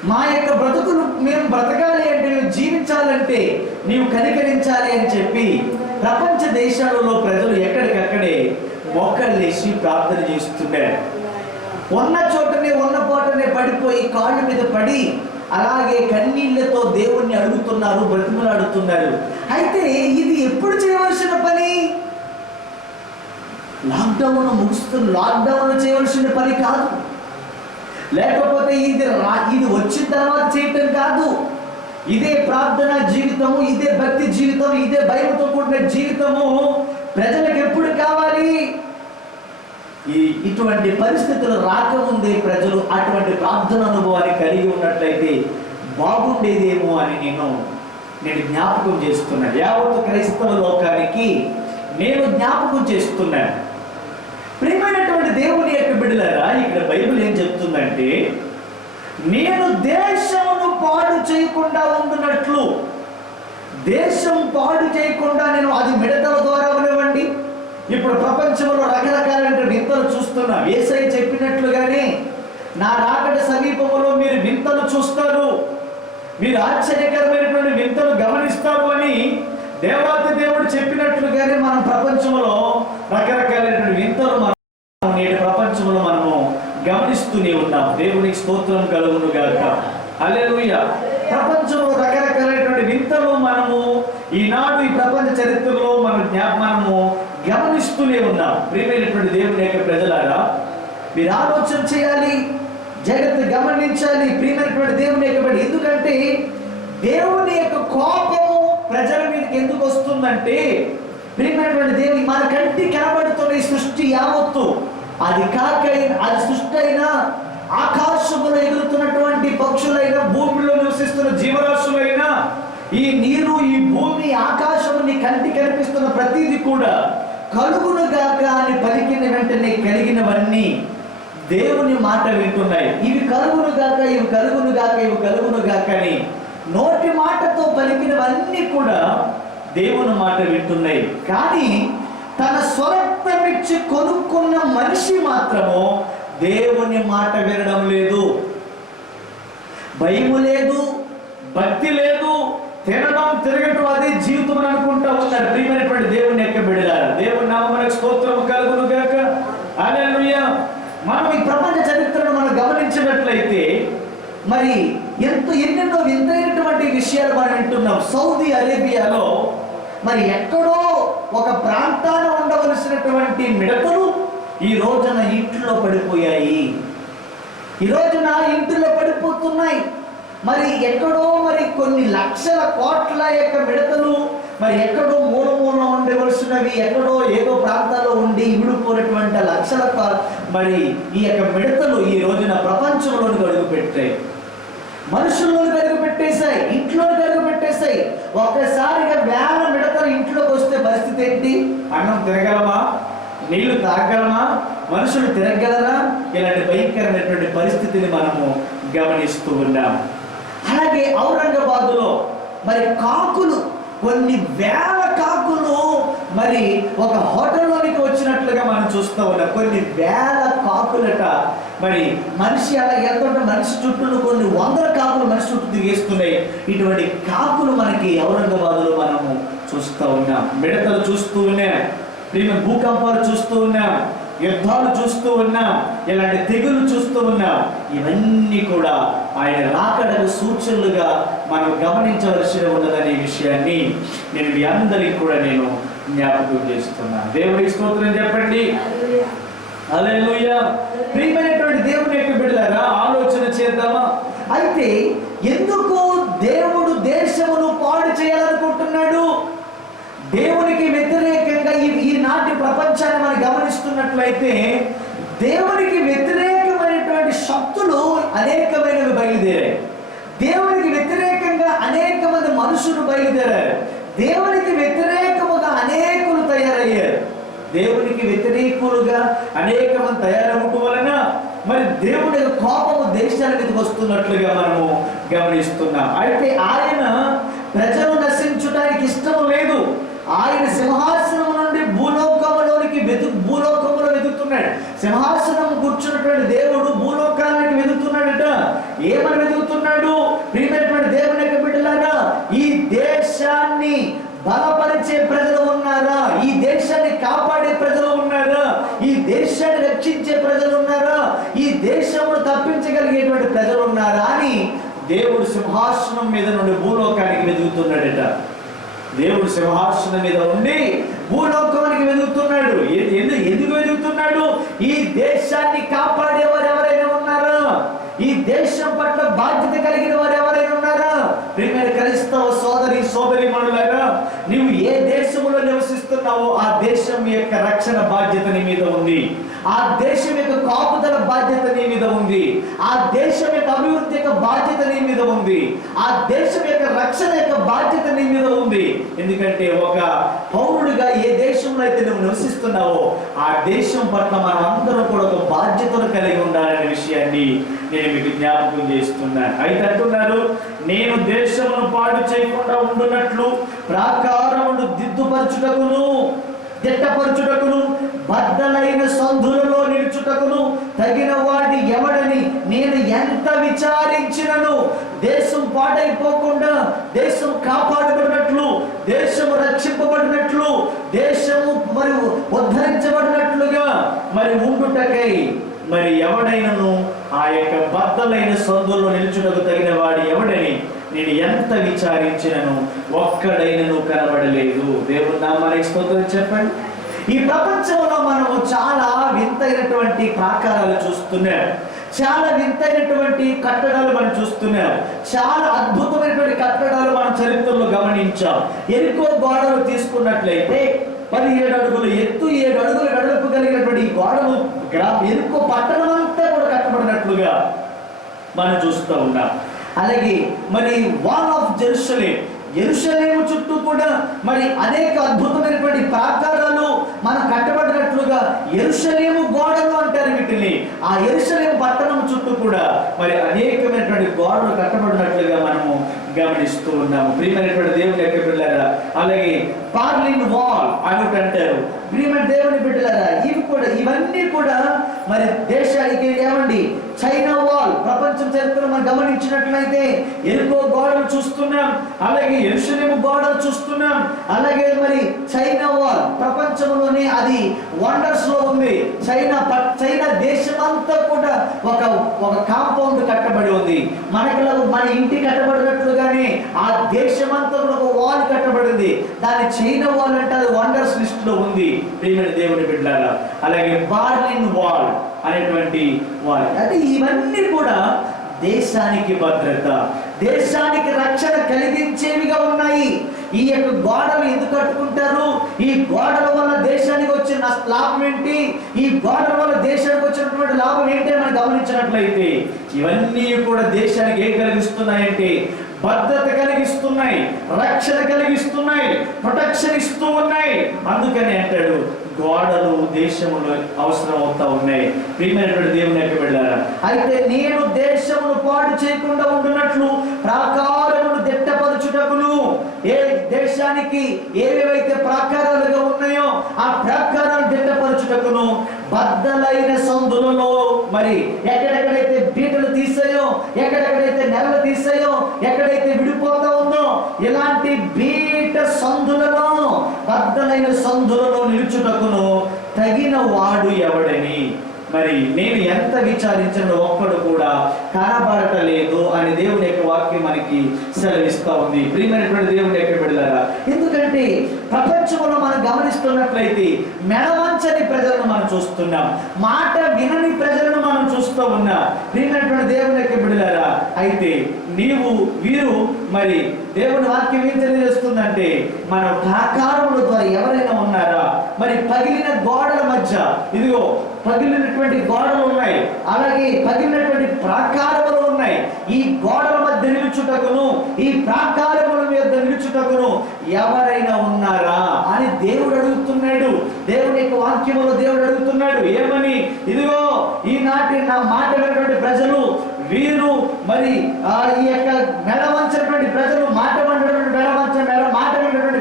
మా యొక్క బ్రతుకులు మేము బ్రతకాలి అంటే, మేము జీవించాలంటే నీవు కనికరించాలి అని చెప్పి ప్రపంచ దేశాలలో ప్రజలు ఎక్కడికక్కడే మోకాళ్ళేసి ప్రార్థన చేస్తున్నారు. ఉన్న చోటనే ఉన్న పోటనే పడిపోయి కాళ్ళ మీద పడి అలాగే కన్నీళ్లతో దేవుణ్ణి అడుగుతున్నారు, బ్రతిమలాడుతున్నారు. అయితే ఇది ఎప్పుడు చేయవలసిన పని? లాక్డౌన్ చేయవలసిన పని కాదు, లేకపోతే ఇది వచ్చిన తర్వాత చేయటం కాదు. ఇదే ప్రార్థన జీవితము, ఇదే భక్తి జీవితం, ఇదే భయంతో కూడిన జీవితము ప్రజలకు ఎప్పుడు కావాలి? ఇటువంటి పరిస్థితులు రాకముందే ప్రజలు అటువంటి ప్రార్థన అనుభవాన్ని కలిగి ఉన్నట్లయితే బాగుండేదేమో అని నేను జ్ఞాపకం చేస్తున్నాను. యావత్తు క్రైస్తవ లోకానికి నేను జ్ఞాపకం చేస్తున్నాను. ప్రియమైనటువంటి దేవుని యొక్క బిడ్డలారా, ఇక్కడ బైబిల్ ఏం చెప్తుందంటే, నేను దేశమును పాడు చేయకుండా ఉంటున్నట్లు, దేశం పాడు చేయకుండా నేను అది మిడతల ద్వారా ఉండేవండి. ఇప్పుడు ప్రపంచంలో రకరకాలైన వింతలు చూస్తున్నాం. యేసయ్య చెప్పినట్లుగానే నా రాకడ సమీపంలో మీరు వింతలు చూస్తారు, మీరు ఆశ్చర్యకరమైనటువంటి వింతలు గమనిస్తారు అని దేవాతి దేవుడు చెప్పినట్లుగానే మనం ప్రపంచంలో రకరకాలైనటువంటి వింతలు నేటి ప్రపంచంలో మనము గమనిస్తూనే ఉన్నాం. దేవునికి స్తోత్రం కలుగును గాక. హల్లెలూయా. ప్రపంచంలో రకరకాలైనటువంటి వింతలు మనము ఈనాడు ఈ ప్రపంచ చరిత్రలో మనము గమనిస్తూనే ఉన్నాం. ప్రియమైనటువంటి దేవుని యొక్క ప్రజలారా, మీరు ఆలోచన చేయాలి, జగత్తు గమనించాలి. ప్రియమైనటువంటి దేవుని యొక్క ఎందుకంటే దేవుని యొక్క కోపము ప్రజల మీదకి ఎందుకు వస్తుందంటే, ప్రియమైనటువంటి దేవుని మన కంటి కనబడుతున్న ఈ సృష్టి యావత్తు, అది సృష్టి అయినా, ఆకాశములో ఎగురుతున్నటువంటి పక్షులైనా, భూమిలో నివసిస్తున్న జీవరాశులైనా, ఈ నీరు, ఈ భూమి, ఆకాశము నీ కంటి కనిపిస్తున్న ప్రతిదీ కూడా కలుగును గాక అని పలికిన వెంటనే కలిగినవన్నీ దేవుని మాట వింటున్నాయి. ఇవి కలుగును గాక, ఇవి కలుగును గాక, ఇవి కలుగును గాక అని నోటి మాటతో పలికినవన్నీ కూడా దేవుని మాట వింటున్నాయి. కానీ తన స్వరక్తం ఇచ్చి కొనుక్కున్న మనిషి మాత్రము దేవుని మాట వినడం లేదు. భయము లేదు, భక్తి లేదు, తినడం తిరగటం అదే జీవితం అని అనుకుంటా ఉన్నారు. ప్రియమైనటువంటి దేవుని యొక్క బిడ్డలారా, దేవుని నామమునకు స్తోత్రం కలుగును గాక. హల్లెలూయా. మనం ఈ ప్రపంచ చరిత్రను మనం గమనించినట్లయితే మరి ఎన్నెన్నో వింతైనటువంటి విషయాలు మనం వింటున్నాం. సౌదీ అరేబియాలో మరి ఎక్కడో ఒక ప్రాంతాన ఉండవలసినటువంటి మిడతలు ఈ రోజున ఇంట్లో పడిపోయాయి. ఈ రోజున ఇంట్లో పడిపోతున్నాయి. మరి ఎక్కడో మరి కొన్ని లక్షల కోట్ల యొక్క మిడతలు మరి ఎక్కడో మూల ఉండవలసినవి ఎక్కడో ఏదో ప్రాంతాల్లో ఉండి ఇమిడిపోయినటువంటి లక్షల మరి ఈ యొక్క మిడతలు ఈ రోజున ప్రపంచంలోనికి అడుగు పెట్టాయి. మనుషుల్లోకి అడుగు పెట్టేశాయి, ఇంట్లోకి అడుగు పెట్టేశాయి. ఒక్కసారిగా వేల మిడతలు ఇంట్లోకి వస్తే పరిస్థితి ఏంటి? అన్నం తినగలమా? నీళ్లు తాగలమా? మనుషులు తిరగలరా? ఇలాంటి భయంకరమైనటువంటి పరిస్థితిని మనము గమనిస్తూ ఉన్నాం. అలాగే ఔరంగాబాదులో మరి కాకులు, కొన్ని వేల కాకులు మరి ఒక హోటల్లోనికి వచ్చినట్లుగా మనం చూస్తూ ఉన్నాం. కొన్ని వేల కాకులట మరి మనిషి అలా వెళ్తుంటే మనిషి చుట్టూ కొన్ని వందల కాకులు మనిషి చుట్టూ తిరిగేస్తున్నాయి. ఇటువంటి కాకులు మనకి ఔరంగాబాదులో మనము చూస్తూ ఉన్నాం. మిడతలు చూస్తూ ఉన్నాం, భూకంపాలు చూస్తూ ఉన్నాం, యుద్ధాలు చూస్తూ ఉన్నాం, ఇలాంటి తెగులు చూస్తూ ఉన్నాం. ఇవన్నీ కూడా ఆయన రాకడకు సూచనలుగా మనం గమనించవలసి ఉన్నదనే విషయాన్ని నేను మీ అందరికీ కూడా నేను జ్ఞాపకం చేస్తున్నాను. దేవుడి స్తోత్రం చెప్పండి. హల్లెలూయా. ప్రియమైనటువంటి దేవుని యొక్క బిడ్డలారా, ఆలోచన చేద్దామా? అయితే ఎందుకు దేవుడు దేశమును పాడు చేయాలనుకుంటున్నాడు? దేవునికి వ్యతిరేకంగా ఈనాటి ప్రపంచాన్ని మనం గమనిస్తున్నట్లయితే దేవునికి వ్యతిరేకమైనటువంటి శక్తులు అనేకమైనవి బయలుదేరాయి. దేవునికి వ్యతిరేకంగా అనేక మంది మనుషులు బయలుదేరారు. దేవునికి వ్యతిరేకముగా అనేకులు తయారయ్యారు. దేవునికి వ్యతిరేకులుగా అనేక మంది తయారవటం వలన మరి దేవుడి కోపము దేశాల మీదకి వస్తున్నట్లుగా మనము గమనిస్తున్నాం. అయితే ఆయన ప్రజలు నశించడానికి ఇష్టం లేదు. ఆయన సింహాసనం నుండి భూలోకములో వెతుకుతున్నాడు. సింహాసనం కూర్చున్నటువంటి దేవుడు భూలోకానికి వెతుకుతున్నాడట. ఏమని వెతుకుతున్నాడు? ప్రియమైనటువంటి దేవుని యొక్క బిడ్డలారా, ఈ దేశాన్ని బలపరిచే ప్రజలు ఉన్నారా? ఈ దేశాన్ని కాపాడే ప్రజలు ఉన్నారా? ఈ దేశాన్ని రక్షించే ప్రజలు ఉన్నారా? ఈ దేశమును తప్పించగలిగేటువంటి ప్రజలు ఉన్నారా అని దేవుడు సింహాసనం మీద నుండి భూలోకానికి వెతుకుతున్నాడట. దేవుడు సింహాసనం మీద ఉండి భూలోకానికి వెతుకుతున్నాడు. ఎందుకు వెతుకుతున్నాడు? ఈ దేశాన్ని కాపాడేవారు ఎవరైనా ఉన్నారా? ఈ దేశం పట్ల బాధ్యత కలిగిన వారు ఎవరైనా ఉన్నారా? ప్రియమైన క్రైస్తవ సోదరీమణులారా, నీవు ఏ దేశంలో నివసిస్తున్నావో ఆ దేశం యొక్క రక్షణ బాధ్యత నీ మీద ఉంది. ఆ దేశం యొక్క కాపుదల బాధ్యత నీ మీద ఉంది. ఆ దేశం యొక్క అభివృద్ధి యొక్క బాధ్యత నీ మీద ఉంది. ఆ దేశం యొక్క రక్షణ యొక్క బాధ్యత నీ మీద ఉంది. ఎందుకంటే ఒక పౌరుడిగా ఏ దేశంలో అయితే నువ్వు నివసిస్తున్నావో ఆ దేశం పట్ల మనం అందరం కూడా ఒక బాధ్యతను కలిగి ఉండాలనే విషయాన్ని నేను మీకు జ్ఞాపకం చేస్తున్నాను. అయితే అంటున్నారు, నేను దేశమును పాడు చేయకుండా ఉండునట్లు ప్రాకారమును దిద్దుపరచుటకును దిట్టపరచుటకును బద్దలైన సంధులలో నిలుచుటకును తగిన వాడి ఎవడని నేను ఎంత విచారించినను, దేశం పాడైపోకుండా, దేశం కాపాడబడినట్లు, దేశము రక్షింపబడినట్లు, దేశము మరి ఉద్ధరించబడినట్లుగా మరి ఉండుటకై మరి ఎవడైనను ఆ యొక్క బద్దలైన సందుల్లో నిలుచుటకు తగిన వాడి ఎవడని నేను ఎంత విచారించినను ఒక్కడైనను కనబడలేదు. దేవుని నామానికి స్తోత్రం చెప్పండి. ఈ ప్రపంచంలో మనము చాలా వింతైనటువంటి ప్రాకారాలు చూస్తున్నాం, చాలా వింతైనటువంటి కట్టడాలు మనం చూస్తున్నాం, చాలా అద్భుతమైనటువంటి కట్టడాలు మన చరిత్రలో గమనించాం. ఎరికో గోడలు తీసుకున్నట్లయితే 17 అడుగులు ఎత్తు, 7 అడుగులు వెడల్పు కలిగినటువంటి ఈ గోడలు ఎరుకో పట్టణం అంతా కూడా కట్టబడినట్లుగా మనం చూస్తూ ఉన్నాం. అలాగే మరి వాల్ ఆఫ్ యెరూషలేము చుట్టూ కూడా మరి అనేక అద్భుతమైనటువంటి ప్రాకారాలు మనం కట్టబడినట్లుగా యెరూషలేము గోడలు అంటారు వీటిని. ఆ యెరూషలేము పట్టణం చుట్టూ కూడా మరి అనేకమైనటువంటి గోడలు కట్టబడినట్లుగా మనము గమనిస్తూ ఉన్నాము. ప్రియమైనటువంటి దేవుని యొక్క బిడ్డలారా, అలాగే పార్లింగ్ వాల్ అని అంటారు. ప్రియమైన బిడ్డలారా, ఇవన్నీ కూడా మరి దేశానికి ఏమండి చైనా వాల్, ప్రపంచం చరిత్ర మనం గమనించినట్లయితే ఎరుకో గోడలు చూస్తున్నాం, అలాగే యెరూషలేము గోడలు చూస్తున్నాం, అలాగే మరి చైనా వాల్ ప్రపంచంలోనే అది వండర్స్ లో ఉంది. చైనా దేశం అంతా కూడా ఒక కాంపౌండ్ కట్టబడి ఉంది. మన ఇంటి కట్టబడినట్లుగానే ఆ దేశం అంతా కూడా ఒక వాల్ కట్టబడింది. దాని చైనా వాల్ అంటే అది వండర్స్ లిస్ట్ లో ఉంది. ప్రియమైన దేవుని బిడ్డలారా, అలాగే బార్లిన్ వాల్ అనేటువంటి వాల్, అంటే ఇవన్నీ కూడా దేశానికి భద్రత, దేశానికి రక్షణ కలిగించేవిగా ఉన్నాయి. ఈ యొక్క గోడలు ఎందుకు కట్టుకుంటారు? ఈ గోడల వల్ల దేశానికి వచ్చిన లాభం ఏంటి? ఈ గోడల వల్ల దేశానికి వచ్చినటువంటి లాభం ఏంటి అని మనం గమనించినట్లయితే ఇవన్నీ కూడా దేశానికి ఏం కలిగిస్తున్నాయంటే భద్రత కలిగిస్తున్నాయి, రక్షణ కలిగిస్తున్నాయి, ప్రొటెక్షన్ ఇస్తూ ఉన్నాయి. అందుకని అంటాడు గోడలు దేశములో అవసరం అవుతా ఉన్నాయి. ప్రియమైనటువంటి దేవుని యొక్క బిడ్డలారా, అయితే నేను దేశమును పాడు చేయకుండా ఉండునట్లు ప్రాకారమును దిట్టపరచుటకును, ఏ దేశానికి ఏవేవైతే ప్రాకారాలుగా ఉన్నాయో ఆ ప్రాకారాలను దిట్టపరచుటకును బద్దలైన సందులలో, మరి ఎక్కడెక్కడైతే బీటలు తీసాయో, ఎక్కడెక్కడైతే నెలలు తీసాయో, ఎక్కడైతే విడిపోతా ఉందో ఇలాంటి బీట సందులలో, బద్దలైన సందులలో నిలుచుటకును తగిన వాడు ఎవడని, మరి నేను ఎంత విచారించిన ఒక్కడు కూడా కనబడటలేదు అని దేవుని యొక్క వాక్యం మనకి సెలవిస్తా ఉంది. ప్రియమైనటువంటి దేవుని యొక్క బిడ్డలారా, ఎందుకంటే ప్రపంచంలో మనం గమనిస్తున్నట్లయితే మెడవంచని ప్రజలను మనం చూస్తున్నాం, మాట వినని ప్రజలను మనం చూస్తూ ఉన్నాం. ప్రియమైనటువంటి దేవుని యొక్క బిడ్డలారా, అయితే వీరు మరి దేవుని వాక్యం ఏం తెలియజేస్తుందంటే మన ప్రాకారముల ద్వారా ఎవరైనా ఉన్నారా? మరి పగిలిన గోడల మధ్య, ఇదిగో పగిలినటువంటి గోడలు ఉన్నాయి, అలాగే పగిలినటువంటి ప్రాకారములు ఉన్నాయి. ఈ గోడల మధ్య నిలుచుటకును, ఈ ప్రాకారముల మీద నిలుచుటకును ఎవరైనా ఉన్నారా అని దేవుడు అడుగుతున్నాడు. దేవుని యొక్క వాక్యములో దేవుడు అడుగుతున్నాడు ఏమని? ఇదిగో ఈనాటి నా మాట విన్నటువంటి ప్రజలు, వీరు మరి ఈ యొక్క మెడవంచినటువంటి ప్రజలు, మాట విన్నటువంటి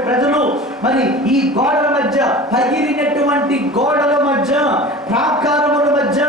ప్రజలు, మరి ఈ గోడల మధ్య, పగిలినటువంటి గోడల మధ్య, ప్రాకారముల మధ్య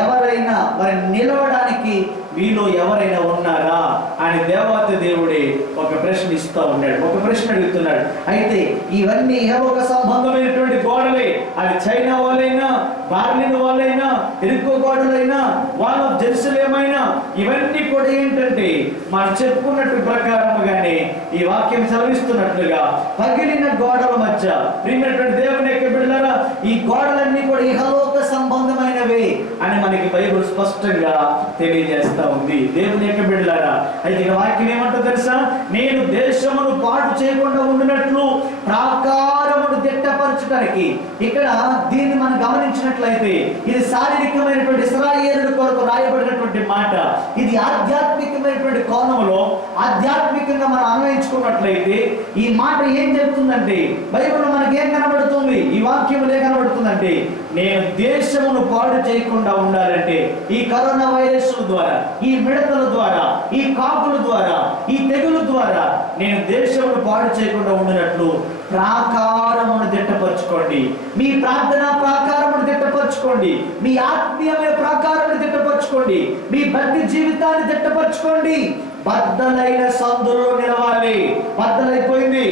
ఎవరైనా మరి నిలవడానికి మీలో ఎవరైనా ఉన్నారా అని దేవత దేవుడే ఒక ప్రశ్న ఇస్తూ ఉన్నాడు, ఒక ప్రశ్న అడుగుతున్నాడు. అయితే ఇవన్నీ ఒక సంబంధమైనటువంటి గోడలే, అది చైనా వాళ్ళైనా, బార్లిన్ వాళ్ళైనా, ఎరుకో గోడలైనా, వాల్ ఆఫ్ జెరూసలేమైనా, ఇవన్నీ కూడా ఏంటంటే మనం చెప్పుకున్నట్టు ప్రకారముగానే ఈ వాక్యం సెలవిస్తున్నట్లుగా పగిలిన గోడల మధ్య. ప్రియమైనటువంటి దేవుని యొక్క బిడ్డలారా, ఈ గోడలన్నీ కూడా ఇహలోక సంబంధమైనవే అని మనకి బైబిల్ స్పష్టంగా తెలియజేస్తా ఉంది. దేవుని యొక్క బిడ్డలారా, అయితే ఇక వాక్యం ఏమంటో తెలుసా? నేను దేశమును పాడు చేయకుండా ఉండినట్లు ప్రాకారమును దిట్టపరచడానికి. ఇక్కడ దీన్ని మనం గమనించినట్లయితే ఇది శారీరకమైనటువంటి ఇశ్రాయేలుల కొరకు రాయబడినటువంటి మాట. ఇది ఆధ్యాత్మికమైనటువంటి కోణంలో ఆధ్యాత్మికంగా మనం అన్వయించుకున్నట్లయితే ఈ మాట ఏం చెప్తుందంటే, బైబిల్లో మనకి ఏం కనబడుతుంది? ఈ వాక్యములు ఏం కనబడుతుందంటే, నేను దేశమును పాడు చేయకుండా ఉండాలంటే ఈ కరోనా వైరస్ ద్వారా, ఈ మిడతల ద్వారా, ఈ కాకుల ద్వారా, ఈ తెగుల ద్వారా నేను దేశమును పాడు చేయకుండా ఉండినట్లు ప్రాకారమును దిట్టపరచుకోండి. మీ ప్రార్థన ప్రాకారమును దిట్టపరచుకోండి, మీ ఆత్మీయమైన ప్రాకారమును దిట్టపరచుకోండి, మీ భక్తి జీవితాన్ని దిట్టపరచుకోండి. బద్దలైన సందులో నిలవాలి. బద్దలైపోయింది.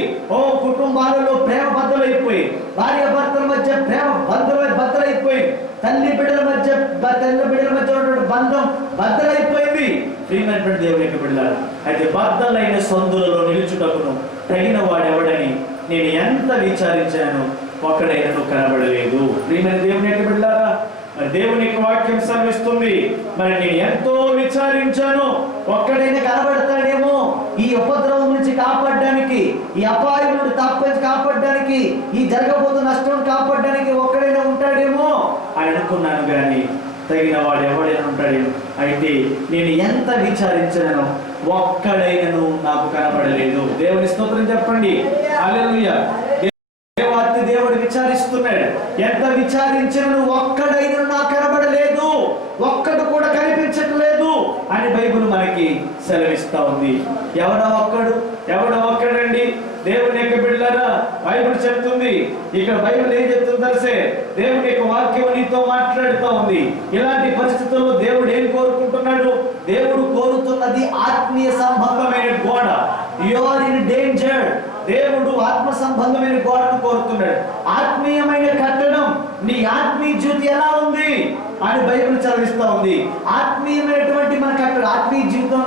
కుటుంబాలలో ప్రేమ బద్దలైపోయి, భార్య భర్తల మధ్య ప్రేమ బద్దలైపోయి, తల్లి బిడ్డల మధ్య ఉన్నటువంటి బంధం బద్దలైపోయింది. ప్రియమైనటువంటి దేవుని యొక్క బిడ్డలారా, అయితే బద్దలైన సందులలో నిలుచుటకును తగిన వాడెవడని నేను ఎంత విచారించాను, ఒక్కడైనా కనబడలేదు. ప్రియమైన దేవుని యొక్క బిడ్డలారా, దేవుని యొక్క వాక్యం సెలవిస్తుంది, మరి నేను ఎంతో విచారించాను, ఒక్కడైనా కనబడతాడేమో ఈ ఉపద్రవం నుంచి కాపాడడానికి, ఈ అపాయం నుండి తప్పించి కాపాడడానికి, ఈ జరగబోతున్న నష్టం కాపాడడానికి ఒక్కడైనా ఉంటాడేమో అని అనుకున్నాను. కానీ తగిన వాడు ఎవడైనా ఉంటాడేమో. అయితే నేను ఎంత విచారించానో ఒక్కడైనను నాకు కనబడలేదు. దేవుని స్తోత్రం చెప్పండి. హల్లెలూయా. దేవుడు విచారిస్తున్నాడు. ఎంత విచారించినను ఒక్కడైనా నాకు కనబడలేదు, ఒక్కడు కూడా కనిపించట్లేదు అని బైబిల్ మనకి సెలవిస్తా ఉంది. ఎవడో ఒక్కడండి? దేవుని యొక్క బిడ్డలారా, బైబిల్ చెప్తుంది, ఇక్కడ బైబిల్ ఏం చెప్తుంది తెలిసే, దేవుని యొక్క వాక్యం నీతో మాట్లాడుతూ ఉంది. ఇలాంటి పరిస్థితుల్లో దేవుడు ఏం కోరుకుంటున్నాడు? దేవుడు కోరుతున్నది ఆత్మీయ సంబంధమైన గోడ. You are in danger. దేవుడు ఆత్మ సంబంధమైన గోడను కోరుతున్నాడు. ఆత్మీయమైన కట్టడం. నీ ఆత్మీయ జ్యోతి ఎలా ఉంది అని బైబిల్ చదివిస్తా ఉంది. ఆత్మీయమైనటువంటి మన కట్టడం, ఆత్మీయ జీవితం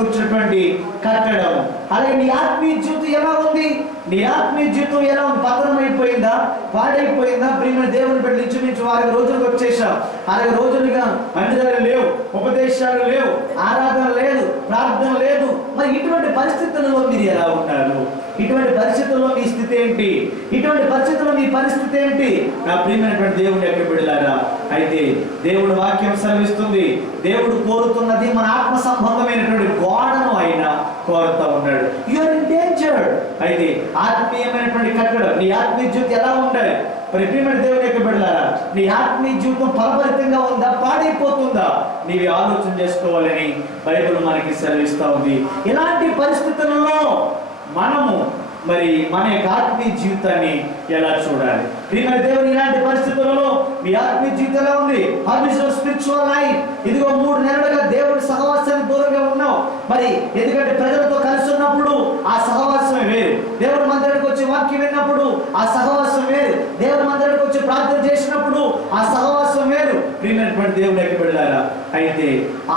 వచ్చినటువంటి కట్టడం. అలాగే నీ ఆత్మీయ జీవితం ఎలా ఉంది? నీ ఆత్మీయ జీవితం ఎలా ఉంది? పతనం అయిపోయిందా? పాడైపోయిందా? ప్రియమైన దేవుని బిడ్డలు ఇంచుమించు 60 రోజులకు వచ్చేసాం. 60 రోజులుగా మందిరాలు లేవు, ఉపదేశాలు లేవు, ఆరాధన లేదు, ప్రార్థన లేదు. మరి ఇటువంటి పరిస్థితుల్లో మీరు ఎలా ఉన్నారు? ఇటువంటి పరిస్థితుల్లో మీ స్థితి ఏంటి? ఇటువంటి పరిస్థితుల్లో మీ పరిస్థితి ఏంటి? నా ప్రియమైనటువంటి దేవుని యొక్క బిడ్డలారా, అయితే దేవుడు వాక్యం సెలవిస్తుంది, దేవుడు కోరుతున్నది మన ఆత్మ సంబంధమైనటువంటి గోడను ఆయన కోరుతా ఉన్నాడు. You are in danger. అయితే ఆత్మీయమైనటువంటి కట్టడం. నీ ఆత్మీయ జీవితం ఎలా ఉండాలి? ప్రియమైన దేవుని యొక్క బిడ్డలారా, నీ ఆత్మీయ జీవితం ఫలభరితంగా ఉందా, పాడైపోతుందా? నీవి ఆలోచన చేసుకోవాలని బైబిల్ మనకి సెలవిస్తా ఉంది. ఇలాంటి పరిస్థితులలో మనము మరి మన యొక్క ఆత్మీయ జీవితాన్ని ఎలా చూడాలి? ప్రియమైన దేవుని, ఇలాంటి పరిస్థితులలో మీ ఆత్మీయ జీవితం ఎలా ఉంది? Spiritual life. ఇదిగో 3 నెలలుగా దేవుడి సహవాసానికి దూరంగా ఉన్నావు. మరి ఎందుకంటే ప్రజలతో కలిసి ఉన్నప్పుడు ఆ సహవాసం వేరు, దేవుడి మందిరానికి వచ్చి వాక్యం విన్నప్పుడు ఆ సహవాసం వేరు, దేవుడి మందిరానికి వచ్చి ప్రార్థన చేసినప్పుడు ఆ సహవాసం వేరు. ప్రియమైనటువంటి దేవుడి యొక్క బిడ్డలారా, అయితే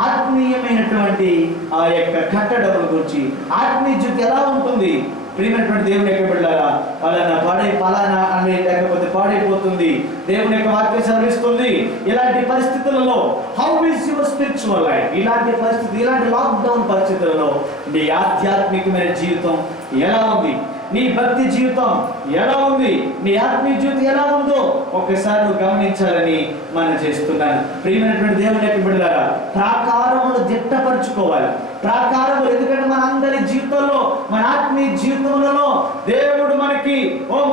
ఆత్మీయమైనటువంటి ఆ యొక్క కట్టడం గురించి, ఆత్మీయ జీవితం ఎలా ఉంటుంది? ప్రియమైనటువంటి దేవుని యొక్క బిడ్డలారా, పలానా అని లేకపోతే పాడైపోతుంది. దేవుని యొక్క వాక్యం సెలవిస్తుంది, ఇలాంటి పరిస్థితులలో how is your spiritual life? ఇలాంటి పరిస్థితి, ఇలాంటి లాక్డౌన్ పరిస్థితులలో నీ ఆధ్యాత్మికమైన జీవితం ఎలా ఉంది? నీ భక్తి జీవితం ఎలా ఉంది? నీ ఆత్మీయ జీవితం ఎలా ఉందో ఒక్కసారి నువ్వు గమనించాలని మనం చేస్తున్నాను. ప్రియమైనటువంటి దేవుని యొక్క బిడ్డలారా, ప్రాకారములు దిట్టపరచుకోవాలి. ప్రాకారములు, ఎందుకంటే మన అందరి జీవితంలో, మన ఆత్మీయ జీవితంలో దేవుడు మనకి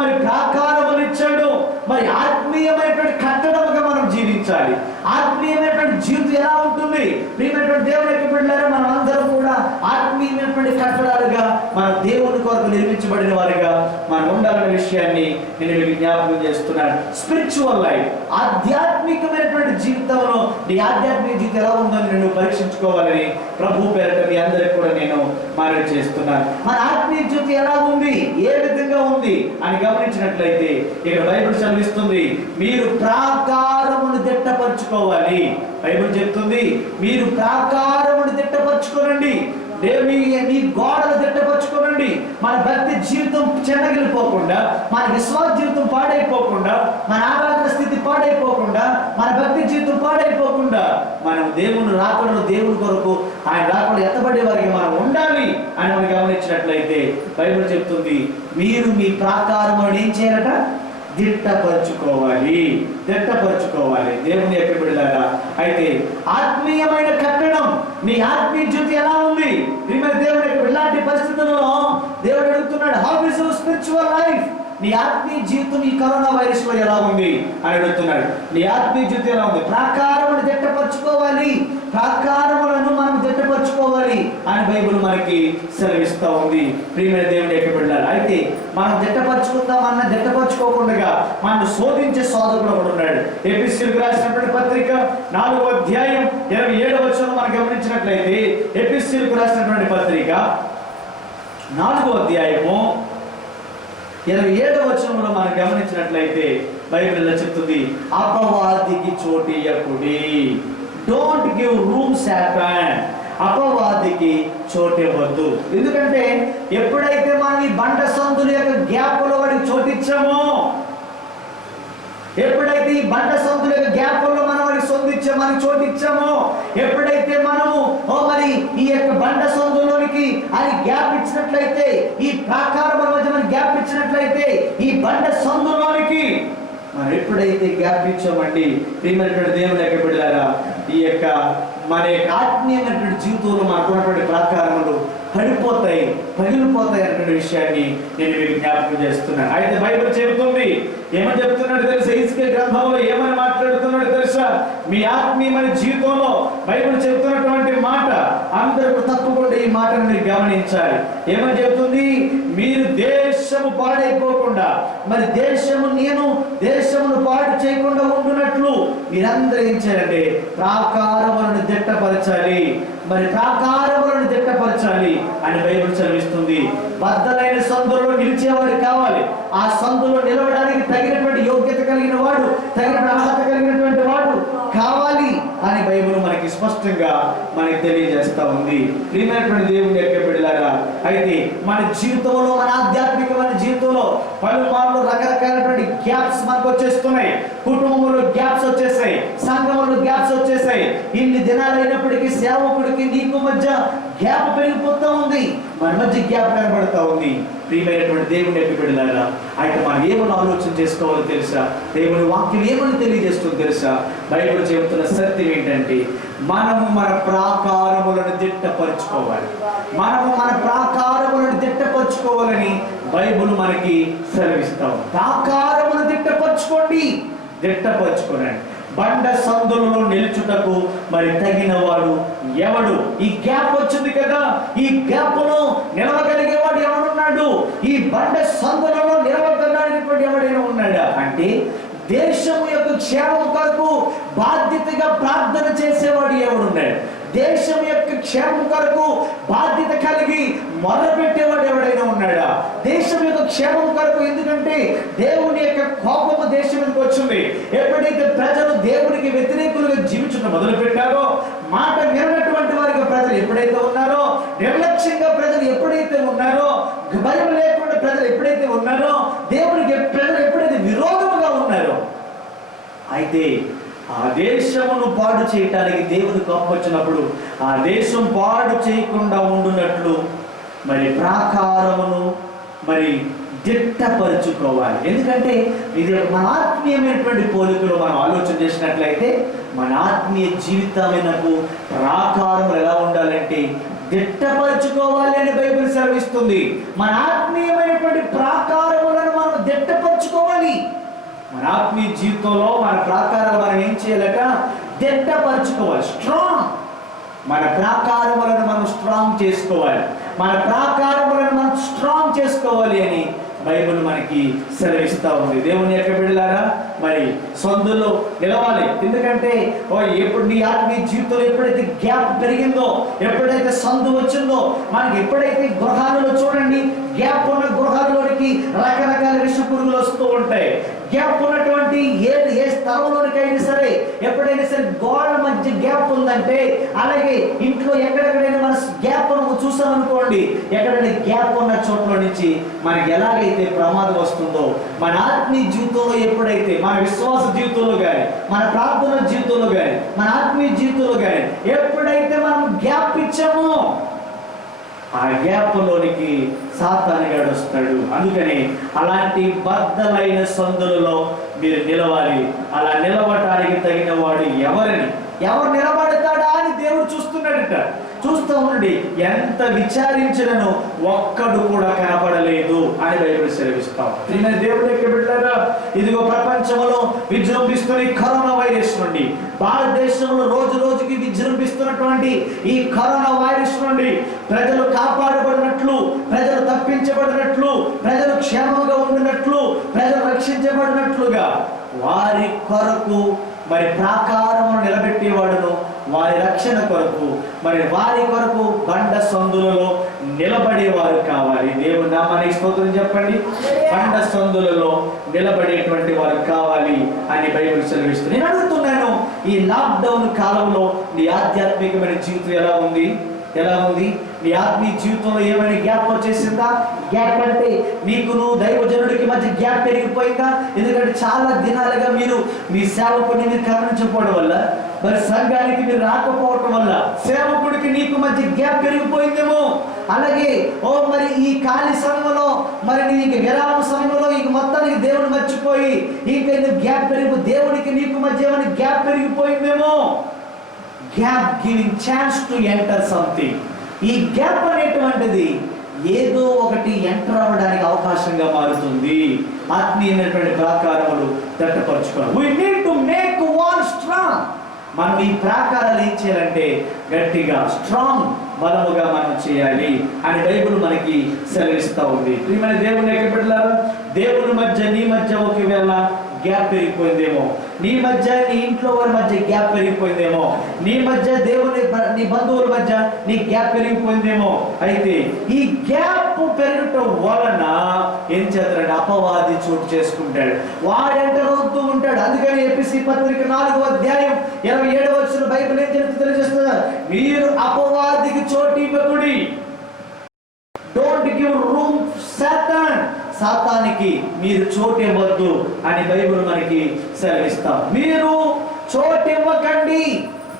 మరి ప్రాకారములు ఇచ్చాడు. మరి ఆత్మీయమైనటువంటి కట్టడముగా మనం జీవించాలి. ఆత్మీయమైనటువంటి జీవితం ఎలా ఉంటుంది? ప్రియమైనటువంటి దేవుని యొక్క బిడ్డలారా, మనం అందరం కూడా ఆత్మీయమైనటువంటి కట్టడాలుగా మన దేవుని కొరకు నిర్మించబడిన వారిగా మనం ఉండాలనే విషయాన్ని నేను మీకు జ్ఞాపకం చేస్తున్నాను. స్పిరిచువల్ లైఫ్, ఆధ్యాత్మికమైనటువంటి జీవితంలో నీ ఆధ్యాత్మిక జీవితం ఎలా ఉందని నేను పరీక్షించుకోవాలని ప్రభు పేరట మీ అందరికి కూడా నేను మనవి చేస్తున్నాను. మన ఆత్మీయ జీవితం ఎలా ఉంది, ఏ విధంగా ఉంది అని గమనించినట్లయితే ఇక్కడ బైబిల్ చదివిస్తుంది, మీరు ప్రాకారమును దిట్టపరచుకోవాలి. బైబిల్ చెప్తుంది, మీరు ప్రాకారమును దిట్టపరచుకోనండి, మీ గోడలు దిట్టపరచుకోనండి. మన భక్తి జీవితం చెన్నగిలిపోకుండా, మన విశ్వాస జీవితం పాడైపోకుండా, మన ఆరాధన స్థితి పాడైపోకుండా, మన భక్తి జీవితం పాడైపోకుండా, మనం దేవుని రాకడను, దేవుని కొరకు ఆయన రాకడ ఎత్తబడే వారికి మనం ఉండాలి అని మనం గమనించినట్లయితే బైబిల్ చెప్తుంది, మీరు మీ ప్రాకారమును ఏం చేయాలట? దిట్టపరచుకోవాలి. దేవుని యొక్క బిడ్డలారా, అయితే ఆత్మీయమైన కట్టడం, నీ ఆత్మీయ జీవితం ఎలా ఉంది? దేవుని యొక్క ఇలాంటి పరిస్థితుల్లో దేవుడు అడుగుతున్నాడు, how is your spiritual life? నీ ఆత్మీయ జీవితం ఈ కరోనా వైరస్ లో ఎలా ఉంది అని అడుగుతున్నాడు. నీ ఆత్మీయ జీవితం ఎలా ఉంది? ప్రాకారమును దిట్టపరచుకోవాలి, ప్రాకారములను మనం దిట్టపరచుకోవాలి అని బైబిల్ మనకి సెలవిస్తూ ఉంది. ప్రియమైన దేవుని యొక్క బిడ్డలారా, అయితే మనం దిట్టపరచుకుందామన్నా దిట్టపరచుకోకుండా మనం శోధించే శోధకుడు ఒకడు ఉన్నాడు. ఎఫెసీయులకు రాసినటువంటి పత్రిక 4వ అధ్యాయం 27వ వచనం మనం గమనించినట్లయితే, ఎఫెసీయులకు రాసినటువంటి పత్రిక 4వ అధ్యాయము 27వ వచనంలో మనం గమనించినట్లయితే బైబిల్ ఇలా చెప్తుంది, అపవాదికి చోటియ్యకుడి. Don't give room Satan. అపవాదికి చోటివ్వద్దు. ఎందుకంటే ఎప్పుడైతే మనం ఈ బండ సందుల యొక్క గ్యాప్లో వాడికి చోటిచ్చామో, ఎప్పుడైతే ఈ బండ సందుల యొక్క గ్యాప్లో మనం వాడికి మనకి చోటిచ్చామో, ఎప్పుడైతే మనము మరి ఈ యొక్క బండ సందులోనికి అది గ్యాప్ ఇచ్చినట్లయితే, ఈ ప్రాకారం మధ్య మనం గ్యాప్ ఇచ్చినట్లయితే, ఈ బండ సందులోనికి మనం ఎప్పుడైతే గ్యాప్ ఇచ్చామండి, ప్రియమైనటువంటి దేవుని యొక్క బిడ్డలారా, ఈ యొక్క మన యొక్క ఆత్మీయమైనటువంటి జీవితంలో మనకున్నటువంటి ప్రాకారములు పడిపోతాయి, పగిలిపోతాయి అనే విషయాన్ని నేను మీకు జ్ఞాపకం చేస్తున్నాను. అయితే బైబిల్ చెబుతుంది, ఏమని చెప్తున్నాడు తెలుసా? హెస్కేలు గ్రంథంలో ఏమని మాట్లాడుతున్నాడు తెలుసా? మీ ఆత్మీయమైన జీవితంలో బైబిల్ చెబుతున్నటువంటి మాట అందరూ తప్పకుండా ఈ మాటను మీరు గమనించాలి. ఏమని చెబుతుంది? మీరు దేశము పాడైపోకుండా, మరి దేశమును పాడు చేయకుండా ఉండునట్లు మీరందరూ ఏం చేయాలంటే ప్రాకారములను దిట్టపరచాలి. మరి ప్రాకారములను దిట్టపరచాలి అని బైబిల్ చదివిస్తుంది. బద్దలైన సందులో నిలిచేవాడు కావాలి. ఆ సందులో నిలవడానికి తగినటువంటి యోగ్యత కలిగిన వాడు, తగినటువంటి అర్హత కలిగినటువంటి వాడు కావాలి అని బైబిల్ మనకి స్పష్టంగా మనకి తెలియజేస్తా ఉంది. ప్రియమైనటువంటి దేవుని యొక్క బిడ్డలారా, అయితే మన జీవితంలో, మన ఆధ్యాత్మికమైన జీవితంలో పలుమార్లు రకరకాలైనటువంటి గ్యాప్స్ మనకు వచ్చేస్తున్నాయి. కుటుంబంలో గ్యాప్స్ వచ్చేసాయి, సంఘంలో గ్యాప్స్ వచ్చేసాయి. ఇన్ని దినాలు అయినప్పటికీ సేవకుడికి నీకు మధ్య గ్యాప్ పెరిగిపోతా ఉంది, మన మధ్య గ్యాప్ కనబడతా ఉంది. ప్రియమైనటువంటి దేవుని యొక్క బిడ్డలారా, అయితే మనం ఏమని ఆలోచన చేసుకోవాలో తెలుసా? దేవుని వాక్యం ఏమని తెలియజేస్తుందో తెలుసా? బైబిల్ చెబుతున్న సత్యం ఏంటంటే మనము మన ప్రాకారములను దిట్టపరచుకోవాలి. మనము మన ప్రాకారములను దిట్టపరచుకోవాలని బైబిల్ మనకి సెలవిస్తాం. ప్రాకారములను దిట్టపరచుకోండి, దిట్టపరచుకోనండి. బండ సందులలో నిలుచుటకు మరి తగిన వాడు ఎవడు? ఈ గ్యాప్ వచ్చింది కదా, ఈ గ్యాప్ లో నిలవగలిగేవాడు ఎవడున్నాడు? ఈ బండ సందులలో నిలవగలిగినటువంటి ఎవడైనా ఉన్నాడా? అంటే దేశం యొక్క క్షేమం కొరకు బాధ్యతగా ప్రార్థన చేసేవాడు ఎవడున్నాడు? దేశం యొక్క క్షేమం కొరకు బాధ్యత కలిగి మొదలుపెట్టేవాడు ఎవడైనా ఉన్నాడా? దేశం యొక్క క్షేమం కొరకు, ఎందుకంటే దేవుని యొక్క కోపము దేశం మీదకి వచ్చింది. ఎప్పుడైతే ప్రజలు దేవునికి వ్యతిరేకులుగా జీవించడం మొదలు పెట్టారో, మాట వినటువంటి వారికి ప్రజలు ఎప్పుడైతే ఉన్నారో, నిర్లక్ష్యంగా ప్రజలు ఎప్పుడైతే ఉన్నారో, భయం లేకుండా ప్రజలు ఎప్పుడైతే ఉన్నారో, దేవునికి ప్రజలు ఎప్పుడైతే విరోధముగా ఉన్నారో, అయితే ఆ దేశమును పాడు చేయటానికి దేవుని కోపం వచ్చినప్పుడు ఆ దేశం పాడు చేయకుండా ఉండునట్లు మరి ప్రాకారమును మరి దిట్టపరుచుకోవాలి. ఎందుకంటే ఇది మన ఆత్మీయమైనటువంటి పోలికలు మనం ఆలోచన చేసినట్లయితే మన ఆత్మీయ జీవితమైనకు ప్రాకారం ఎలా ఉండాలంటే దిట్టపరచుకోవాలి అని బైబిల్ సెలవిస్తుంది. మన ఆత్మీయమైనటువంటి ప్రాకారములను మనం దిట్టపరచుకోవాలి. మన ఆత్మీయ జీవితంలో మన ప్రాకారాలు మనం ఏం చేయాలట? దిట్టపరచుకోవాలి. స్ట్రాంగ్. మన ప్రాకారములను మనం స్ట్రాంగ్ చేసుకోవాలి. మన ప్రాకారములను మనం స్ట్రాంగ్ చేసుకోవాలి అని బైబిల్ మనకి సెలవిస్తా ఉంది. దేవుని యొక్క బిడ్డలారా, మరి సందులో నిలవాలి. ఎందుకంటే ఎప్పుడు నీ ఆత్మీయ జీవితంలో ఎప్పుడైతే గ్యాప్ పెరిగిందో, ఎప్పుడైతే సందు వచ్చిందో, మనకి ఎప్పుడైతే గృహాలలో చూడండి, గ్యాప్ ఉన్న గృహాలలోనికి రకరకాల విష పురుగులు వస్తూ ఉంటాయి. గ్యాప్ ఉన్నటువంటి ఏ స్థలంలోనికైనా సరే, ఎప్పుడైనా సరే గోడల మధ్య గ్యాప్ ఉందంటే, అలాగే ఇంట్లో ఎక్కడెక్కడైనా మన గ్యాప్ చూసామనుకోండి, ఎక్కడైనా గ్యాప్ ఉన్న చోట్ల నుంచి మనకి ఎలాగైతే ప్రమాదం వస్తుందో, మన ఆత్మీయ జీవితంలో ఎప్పుడైతే, మన విశ్వాస జీవితంలో కానీ, మన ప్రార్థన జీవితంలో కానీ, మన ఆత్మీయ జీవితంలో కానీ ఎప్పుడైతే మనం గ్యాప్ ఇచ్చామో, ఆ గ్యాప్ లోనికి సాతానుగాడు వస్తాడు. అందుకని అలాంటి బద్దలైన సందులలో మీరు నిలవాలి. అలా నిలవటానికి తగిన వాడు ఎవరు నిలబడతాడా అని దేవుడు చూస్తున్నాడట. చూస్తూ ఉండండి, ఎంత విచారించినను ఒక్కడు కూడా కనపడలేదు అని బైబిల్ సెలవిస్తాం. దేవుడి యొక్క బిడ్డలారా, ఇదిగో ప్రపంచంలో విజృంభిస్తున్న ఈ కరోనా వైరస్ నుండి, భారతదేశంలో రోజు రోజుకి విజృంభిస్తున్నటువంటి ఈ కరోనా వైరస్ నుండి ప్రజలు కాపాడబడినట్లు, ప్రజలు తప్పించబడినట్లు, ప్రజలు క్షేమంగా ఉండినట్లు, ప్రజలు రక్షించబడినట్లుగా వారి కొరకు మరి ప్రాకారమును నిలబెట్టేవాడును, వారి రక్షణ కొరకు మరి వారి కొరకు బండ సందులలో నిలబడేవారు కావాలి. దేవుని నామానికి స్తోత్రం చెప్పండి. బండ సందులలో నిలబడేటువంటి వారు కావాలి అని బైబిల్ సెలవిస్తుంది. నేను అడుగుతున్నాను, ఈ లాక్డౌన్ కాలంలో నీ ఆధ్యాత్మికమైన జీవితం ఎలా ఉంది? నీ ఆత్మీయ జీవితంలో ఏమైనా గ్యాప్ వచ్చేసిందా? గ్యాప్ అంటే నీకు నువ్వు దైవజనుడికి మధ్య గ్యాప్ పెరిగిపోయిందా? ఎందుకంటే చాలా దినాలుగా మీరు మీ సేవకుడిని మీరు గమనించకపోవడం వల్ల, మరి సంఘానికి మీరు రాకపోవటం వల్ల సేవకుడికి నీకు మధ్య గ్యాప్ పెరిగిపోయిందేమో. అలాగే మరి ఈ ఖాళీ సమయంలో, మరి నీకు విరామ సమయంలో ఇక మొత్తానికి దేవుని మర్చిపోయి ఇంకా గ్యాప్ దేవుడికి నీకు మధ్య ఏమైనా గ్యాప్ పెరిగిపోయిందేమో. Gap giving chance to enter something. ఈ గ్యాప్ అనేటువంటిది ఏదో ఒకటి ఎంటర్ అవ్వడానికి అవకాశంగా మారుతుంది. ఆత్మీయమైనటువంటి ప్రాకారములు దట్టపరచుకోవాలి. We need to make one strong. మనం ఈ ప్రాకారాలు ఏం చేయాలంటే గట్టిగా స్ట్రాంగ్ బలముగా మనం చేయాలి అని బైబిల్ మనకి సెలవిస్తూ ఉంది. ప్రియమైన దేవుని యొక్క బిడ్డలారా, దేవుని మధ్య నీ మధ్య ఒకవేళ గ్యాప్ పెరిగిపోయిందేమో, నీ మధ్య నీ ఇంట్లో వారి మధ్య గ్యాప్ పెరిగిపోయిందేమో, నీ మధ్య నీ బంధువుల మధ్య నీ గ్యాప్ పెరిగిపోయిందేమో. అయితే ఈ గ్యాప్ పెరగటం వలన ఏం చేస్తాడు? అపవాది చోటు చేసుకుంటాడు, వాడెంటర్ అవుతూ ఉంటాడు. అందుకని ఎఫెసీ పత్రిక 4వ అధ్యాయం 27వ వచనం బైబిల్ ఏం చెప్తుందో తెలియజేస్తున్నారు. మీరు అపవాదికి చోటు ఇవ్వకుడి. Don't give room Satan. సాతానికి మీరు చోటు ఇవ్వద్దు అని బైబిల్ మనకి సెలవిస్తాం. మీరు చోటు ఇవ్వకండి,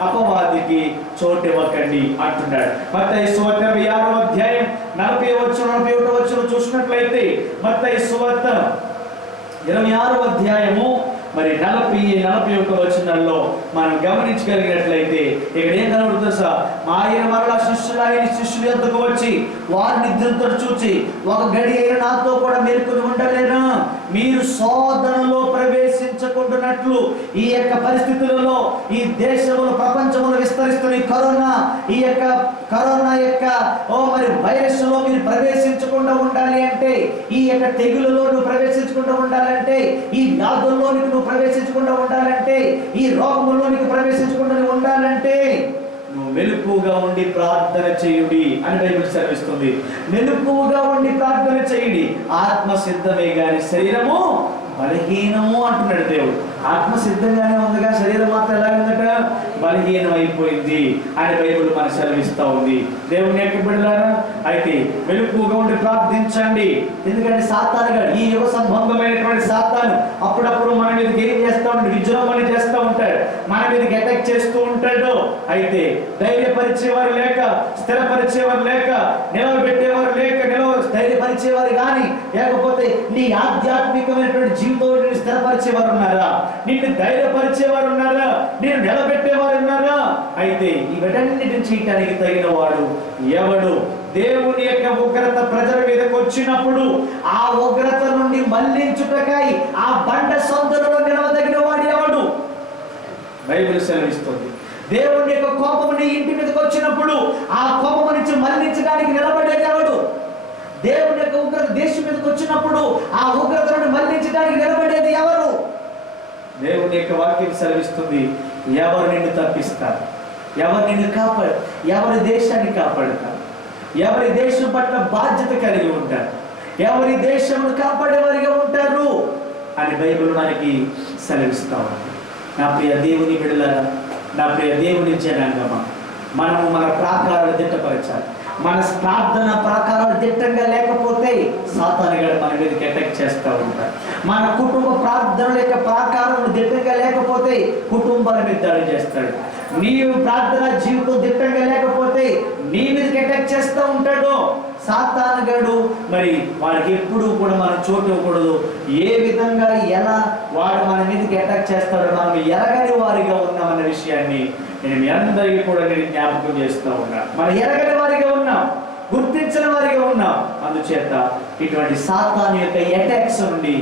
అపవాదికి చోటు ఇవ్వకండి అంటున్నాడు. మత్తయి సువార్త 26వ అధ్యాయం 40వ వచనం చూసినట్లయితే, మత్తయి సువార్త 26వ అధ్యాయము మరి 40-41 వచనాల్లో మనం గమనించగలిగినట్లయితే ఇక్కడ ఏం కనబడుతుంది సార్? ఆయన మరలా శిష్యుల యొద్దకు వచ్చి వారి నిద్రతో చూచి, ఒక గడి అయిన నాతో కూడా మేల్కొని ఉండలేనా? మీరు శోధనలో ప్రవేశించకుండానట్లు ఈ యొక్క పరిస్థితులలో, ఈ దేశంలో ప్రపంచంలో విస్తరిస్తున్న ఈ కరోనా యొక్క మరి వైరస్ లో మీరు ప్రవేశించకుండా ఉండాలి అంటే, ఈ యొక్క తెగులలో నువ్వు ప్రవేశించకుండా ఉండాలంటే, ఈ వ్యాధుల్లోనికి నువ్వు ప్రవేశించకుండా ఉండాలంటే, ఈ రోగముల్లోనికి ప్రవేశించకుండా ఉండాలంటే నువ్వు మెలకువగా ఉండి ప్రార్థన చేయుడి అని బైబిల్ సెలవిస్తుంది. మెలకువగా ఉండి ప్రార్థన చేయుడి. ఆత్మ సిద్ధమే గాని శరీరము బలహీనము అంటున్నాడు దేవుడు. ఆత్మ సిద్ధంగానే ఉందిగా, శరీరం మాత్రం ఎలా ఉందట? బలహీనం అయిపోయింది అని బైబిల్ మనకు సెలవిస్తూ ఉంది. దేవుని యొక్క బిడ్డలారా, అయితే మెలకువగా ఉండి ప్రార్థించండి. ఎందుకంటే సాతానుగా, ఈ యుగ సంబంధమైనటువంటి సాతాను అప్పుడప్పుడు మన మీదకి ఏం చేస్తూ ఉంటాడు? విజృంభణ చేస్తూ ఉంటాడు, మన మీదకి అటాక్ చేస్తూ ఉంటాడు. అయితే ధైర్యపరిచేవారు లేక, స్థిరపరిచేవారు లేక, నిలవబెట్టేవారు లేక, ధైర్యపరిచేవారు కానీ, లేకపోతే నీ ఆధ్యాత్మికమైనటువంటి జీవితంలో స్థిరపరిచేవారు ఉన్నారా? నిన్ను ధైర్యపరిచేవారు ఉన్నారా? నేను నిలబెట్టేవారు ఉన్నారా? అయితే ఇవన్నిటిని చేయటానికి తగిన వాడు ఎవడు? దేవుని యొక్క ఉగ్రత ప్రజల మీదకి వచ్చినప్పుడు ఆ ఉగ్రత నుండి మళ్లించుటకై ఆ బండ సొంతలో నిలవదగిన వాడు ఎవడు? బైబిల్ సెలవిస్తుంది. దేవుని యొక్క కోపం నీ ఇంటి మీదకి వచ్చినప్పుడు ఆ కోపం నుంచి మళ్లించడానికి నిలబడేది ఎవడు? దేవుని యొక్క ఉగ్రత దేశం మీదకి వచ్చినప్పుడు ఆ ఉగ్రతను మళ్లించడానికి నిలబడేది ఎవరు? దేవుని యొక్క వాక్యం సెలవిస్తుంది. ఎవరు నిన్ను తప్పిస్తారు? ఎవరు నిన్ను కాపాడు? ఎవరి దేశాన్ని కాపాడుతారు? ఎవరి దేశం పట్ల బాధ్యత కలిగి ఉంటారు? ఎవరి దేశంను కాపాడేవారిగా ఉంటారు అని బైబిల్ మనకి సెలవిస్తా ఉంది. నా ప్రియ దేవుని బిడ్డలారా, నా ప్రియ దేవుని జనాంగమా, మనము మన ప్రాకారాలు దిట్టపరచాలి. మన ప్రార్థన ప్రాకారాలు దిట్టంగా లేకపోతే సాతానుగాడు మన మీదకి అటాక్ చేస్తూ ఉంటాడు. మన కుటుంబ ప్రార్థనల యొక్క ప్రాకారాలు దిట్టంగా లేకపోతే కుటుంబాల మీద దాడి చేస్తాడు. నీవు ప్రార్థన జీవితం దిట్టంగా లేకపోతే నీ మీదకి అటాక్ చేస్తూ ఉంటాడు సాతానుగాడు. మరి వాడికి ఎప్పుడు కూడా మనం చోటు ఇవ్వకూడదు. ఏ విధంగా ఎలా వాడు మన మీదకి అటాక్ చేస్తాడో మనం ఎరగని వారిగా ఉన్నామన్న విషయాన్ని నేను మీ అందరికీ కూడా నేను జ్ఞాపకం చేస్తూ ఉన్నాను. మనం ఎరగని వారిగా ఉన్నాం, గుర్తించిన వారిగా ఉన్నాం. అందుచేత ఇటువంటి సాతాను యొక్క అటాక్స్ నుండి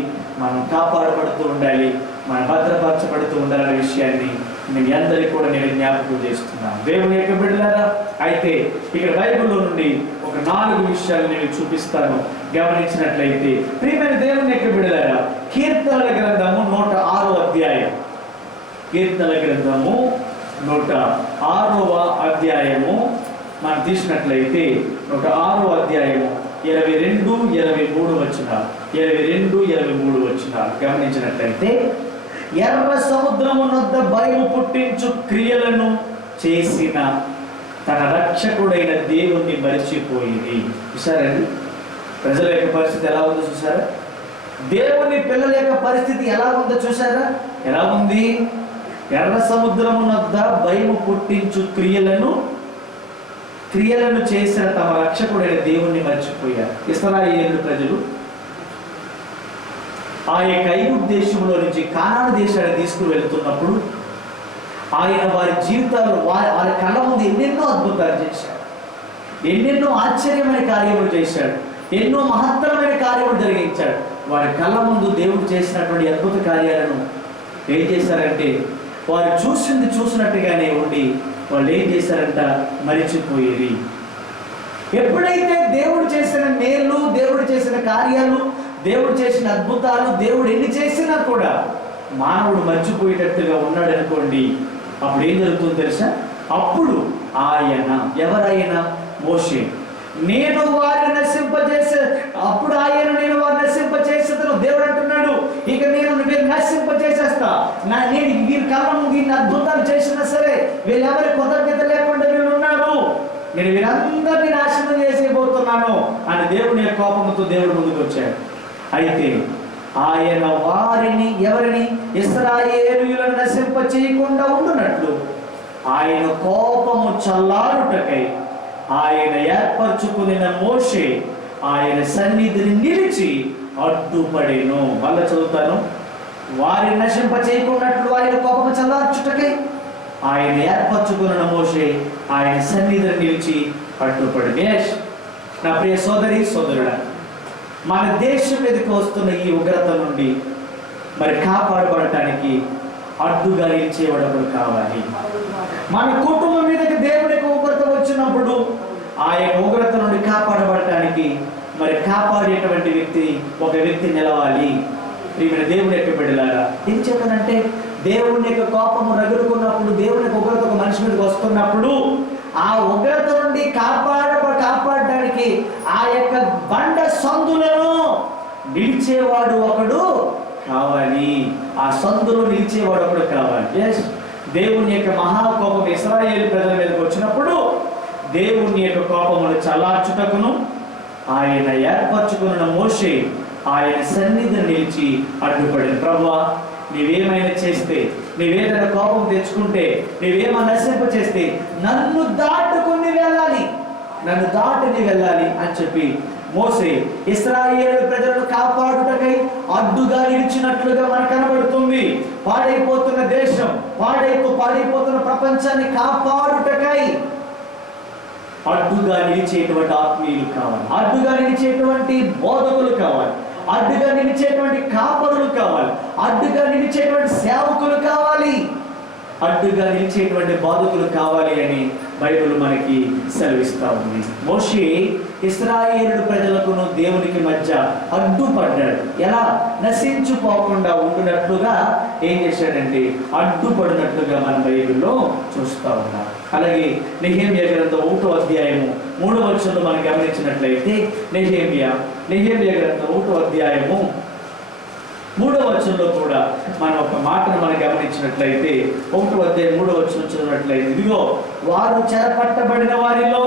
మనం కాపాడబడుతూ ఉండాలి, మనం భద్రపరచబడుతూ ఉండాలనే విషయాన్ని మీ అందరికీ కూడా నేను జ్ఞాపకం చేస్తున్నాను. దేవుని యొక్క బిడ్డలారా, అయితే ఇక్కడ బైబిల్లో నుండి ఒక 4 విషయాలు నేను చూపిస్తాను. గమనించినట్లయితే ప్రియమైన దేవుని యొక్క బిడ్డలారా, కీర్తనల గ్రంథము 106వ అధ్యాయం, కీర్తనల గ్రంథము 106వ అధ్యాయము మనం తీసినట్లయితే 106వ అధ్యాయము 22-23 వచనాలు, 22-23 వచనాలు గమనించినట్లయితే, ఎర్ర సముద్రము నొద్ద భయము పుట్టించు క్రియలను చేసిన తన రక్షకుడైన దేవుణ్ణి మరిచిపోయింది. చూసారండి ప్రజల యొక్క పరిస్థితి ఎలా ఉందో చూసారా? దేవుని పిల్లల యొక్క పరిస్థితి ఎలా ఉందో చూసారా? ఎలా ఉంది? ఎర్ర సముద్రము నొద్ద భయము పుట్టించు క్రియలను చేసిన తమ రక్షకుడైన దేవుణ్ణి మర్చిపోయారు. ఇశ్రాయేలు ప్రజలు ఆ యొక్క ఐగుప్తు దేశంలో నుంచి కానాను దేశాన్ని తీసుకుని వెళ్తున్నప్పుడు ఆయన వారి జీవితాలు వారి కళ్ళ ముందు ఎన్నెన్నో అద్భుతాలు చేశారు. ఎన్నెన్నో ఆశ్చర్యమైన కార్యములు చేశాడు, ఎన్నో మహత్తరమైన కార్యములు జరిగించాడు. వారి కళ్ళ ముందు దేవుడు చేసినటువంటి అద్భుత కార్యాలను ఏం చేశారంటే వారు చూసినట్టుగానే ఉండి వాళ్ళు ఏం చేశారంట, మరిచిపోయేది. ఎప్పుడైతే దేవుడు చేసిన మేలు, దేవుడు చేసిన కార్యాలు, దేవుడు చేసిన అద్భుతాలు, దేవుడు ఎన్ని చేసినా కూడా మానవుడు మర్చిపోయేటట్టుగా ఉన్నాడు అనుకోండి, అప్పుడు ఏం జరుగుతుందో తెలుసా? అప్పుడు ఆయన, ఎవరైనా మోషే, నేను వారిని నశింపజేసే, అప్పుడు ఆయన నేను వారిని నశింపజేసేదను. దేవుడు అంటున్నాడు, ఇక నేను వీరిని నశింపజేసేస్తా. నేను వీరి కాలం వీరిని అద్భుతాలు చేసినా సరే వీళ్ళెవరి కృతజ్ఞత లేకుండా వీళ్ళు ఉన్నారు, నేను వీరందరినీ నాశనం చేసేయబోతున్నాను అని దేవుని యొక్క కోపంతో దేవుడు ముందుకు వచ్చాడు. అయితే ఆయన వారిని, ఎవరిని? ఇశ్రాయేలీయులను నశింప చేయకుండా ఉండునట్లు ఆయన కోపము చల్లారుటకై ఆయన ఏర్పరచుకున్న మోషే ఆయన సన్నిధిని నిలిచి అడ్డుపడేను. మళ్ళా చదువుతాను. వారిని నశింప చేయకున్నట్లు ఆయన కోపము చల్లార్చుటకై ఆయన ఏర్పరచుకున్న మోషే ఆయన సన్నిధిని నిలిచి అడ్డుపడి. నా ప్రియ సోదరి సోదరుడా, మన దేశం మీదకి వస్తున్న ఈ ఉగ్రత నుండి మరి కాపాడబడటానికి అడ్డుగా నిలిచేవాడు ఒకడు కావాలి. మన కుటుంబం మీదకి దేవుడికి ఉగ్రత వచ్చినప్పుడు ఆయన ఉగ్రత నుండి కాపాడబడటానికి మరి కాపాడేటువంటి ఒక వ్యక్తి నిలవాలి. ప్రియమైన దేవుని యొక్క బిడ్డలారా, ఏం చెప్పానంటే దేవుని యొక్క కోపము రగులుకున్నప్పుడు, దేవుని యొక్క ఉగ్రత ఒక మనిషి మీదకి వస్తున్నప్పుడు ఆ ఉగ్రత నుండి కాపాడడానికి ఆ యొక్క బండ సందులను నిలిచేవాడు ఒకడు కావాలి. ఆ సందులో నిలిచేవాడు ఒకడు కావాలి. దేవుని యొక్క మహాకోపం ఇశ్రాయేలు ప్రజల మీదకి వచ్చినప్పుడు దేవుని యొక్క కోపమును చల్లార్చుటకును ఆయన ఏర్పరచుకున్న మోషే ఆయన సన్నిధిని నిలిచి అడ్డుపడింది. ప్రభువా, నీవేమైనా చేస్తే, నీవేదైనా కోపం తెచ్చుకుంటే, నీవేమైనా నశింప చేస్తే నన్ను దాటుకుని వెళ్ళాలి, నన్ను దాటుని వెళ్ళాలి అని చెప్పి మోసే ఇశ్రాయేలు ప్రజలను కాపాడుటకై అడ్డుగా నిలిచినట్లుగా మనకు కనబడుతుంది. పాడైపోతున్న దేశం, పాడైపోతున్న ప్రపంచాన్ని కాపాడుటకై అడ్డుగా నిలిచేటువంటి ఆత్మీయులు కావాలి, అడ్డుగా నిలిచేటువంటి బోధకులు కావాలి, అడ్డుగా నిలిచేటువంటి కాపరులు కావాలి, అడ్డుగా నిలిచేటువంటి సేవకులు కావాలి, అడ్డుగా నిలిచేటువంటి బాధకులు కావాలి అని బైబిల్ మనకి సెలవిస్తా ఉంది. మోషే ఇశ్రాయేలు ప్రజలకును దేవునికి మధ్య అడ్డుపడ్డాడు. ఎలా? నశించుపోకుండా ఉంటున్నట్లుగా ఏం చేశాడంటే అడ్డుపడినట్లుగా మన బైబిల్లో చూస్తూ ఉన్నాం. అలాగే నెహెమ్యా గ్రంథం 1వ అధ్యాయము 3వ వచనంలో మనం గమనించినట్లయితే నెహెమ్యా గ్రంథం 1వ అధ్యాయము 3వ వచనంలో కూడా మనం ఒక మాటను మనం గమనించినట్లయితే 1వ అధ్యాయం 3వ వచనం చదివినట్లయితే, ఇదిగో వారు చెరపట్టబడిన వారిలో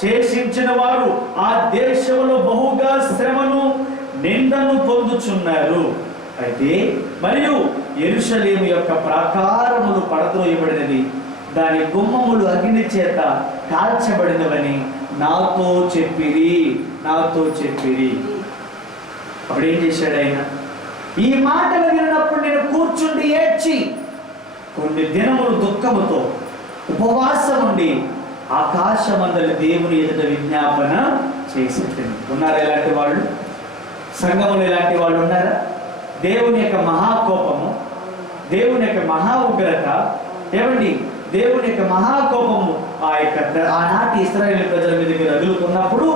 శేషించిన వారు ఆ దేశంలో బహుగా శ్రమను నిందను పొందుచున్నారు. అయితే మరియు యెరూషలేము యొక్క ప్రాకారములు పడద్రోయబడినది, దాని గుమ్మములు అగ్ని చేత కాల్చబడినవని నాతో చెప్పిరి. అప్పుడు ఏం చేశాడు ఆయన? ఈ మాటలు విన్నప్పుడు నేను కూర్చుండి ఏడ్చి కొన్ని దినములు దుఃఖముతో ఉపవాసం ఉండి ఆకాశమందలి దేవుని ఎదుట విజ్ఞాపన చేసి. ఉన్నారా ఇలాంటి వాళ్ళు? సంఘములు ఇలాంటి వాళ్ళు ఉన్నారా? దేవుని యొక్క మహాకోపము, దేవుని యొక్క మహా ఉగ్రత, ఏమండి, దేవుని యొక్క మహాకోపము ఆనాటి ఇశ్రాయేలు ప్రజల మీదకి రగులుకున్నప్పుడు,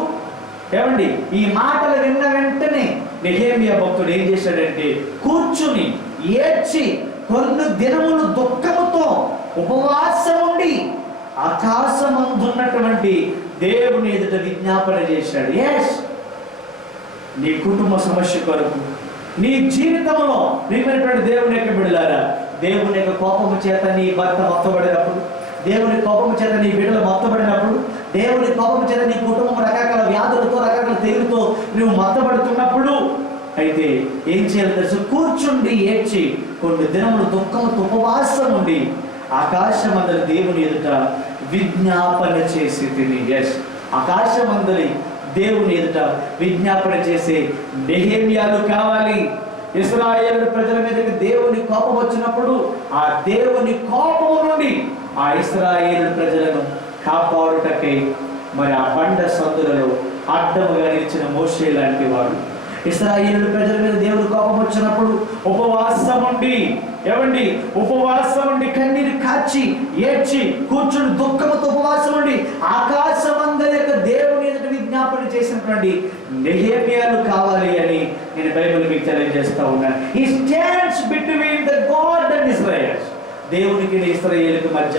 ఏమండి, ఈ మాటలు విన్న వెంటనే నెహెమ్యా భక్తుడు ఏం చేశాడంటే కూర్చుని ఏడ్చి కొన్ని దినములు దుఃఖముతో ఉపవాసం ఉండి ఆకాశమందున్నటువంటి దేవుని ఎదుట విజ్ఞాపన చేశాడు. నీ కుటుంబ సమస్య కొరకు, నీ జీవితంలో ప్రియమైనటువంటి దేవుని యొక్క బిడ్డలారా, దేవుని యొక్క కోపము చేత నీ భర్త మొత్తబడినప్పుడు, దేవుని కోపము చేత నీ బిడ్డలు మొత్తబడినప్పుడు, దేవుని కోపము చేత నీ కుటుంబం రకరకాల వ్యాధులతో, రకరకాల తెగులతో నువ్వు మొత్తబడుతున్నప్పుడు, అయితే ఏం చేయాలి తెలుసు? కూర్చుండి ఏడ్చి కొన్ని దినములు దుఃఖంతో ఉపవాసం ఉండి ఆకాశమందలి దేవుని ఎదుట విజ్ఞాపన చేసి తిని. ఆకాశమందలి దేవుని ఎదుట విజ్ఞాపన చేసే నెహెమ్యాలు కావాలి. ఇశ్రాయేలు ప్రజల మీదకి దేవుని కోపం వచ్చినప్పుడు ఆ దేవుని కోపము నుండి ఆ ఇశ్రాయేలు ప్రజలను కాపాడుటకై మరి ఆ బండ సందులలో అడ్డముగా నిలిచిన మోషే లాంటి వాడు. ఇశ్రాయేలు ప్రజల మీద దేవుడు కోపం వచ్చినప్పుడు ఉపవాసం ఉండి, ఏమండి, ఉపవాసం ఉండి కన్నీరు కాచి ఏడ్చి కూర్చుని దుఃఖముతో ఉపవాసం ఉండి ఆకాశమందరి యొక్క దేవుని ఎదుట విజ్ఞాపన చేసినటువంటి నెహెమ్యాను కావాలి అని నేను బైబిల్ మీకు తెలియజేస్తా ఉన్నాను. He stands between the God and Israel. దేవునికి ఇశ్రాయేలుకి మధ్య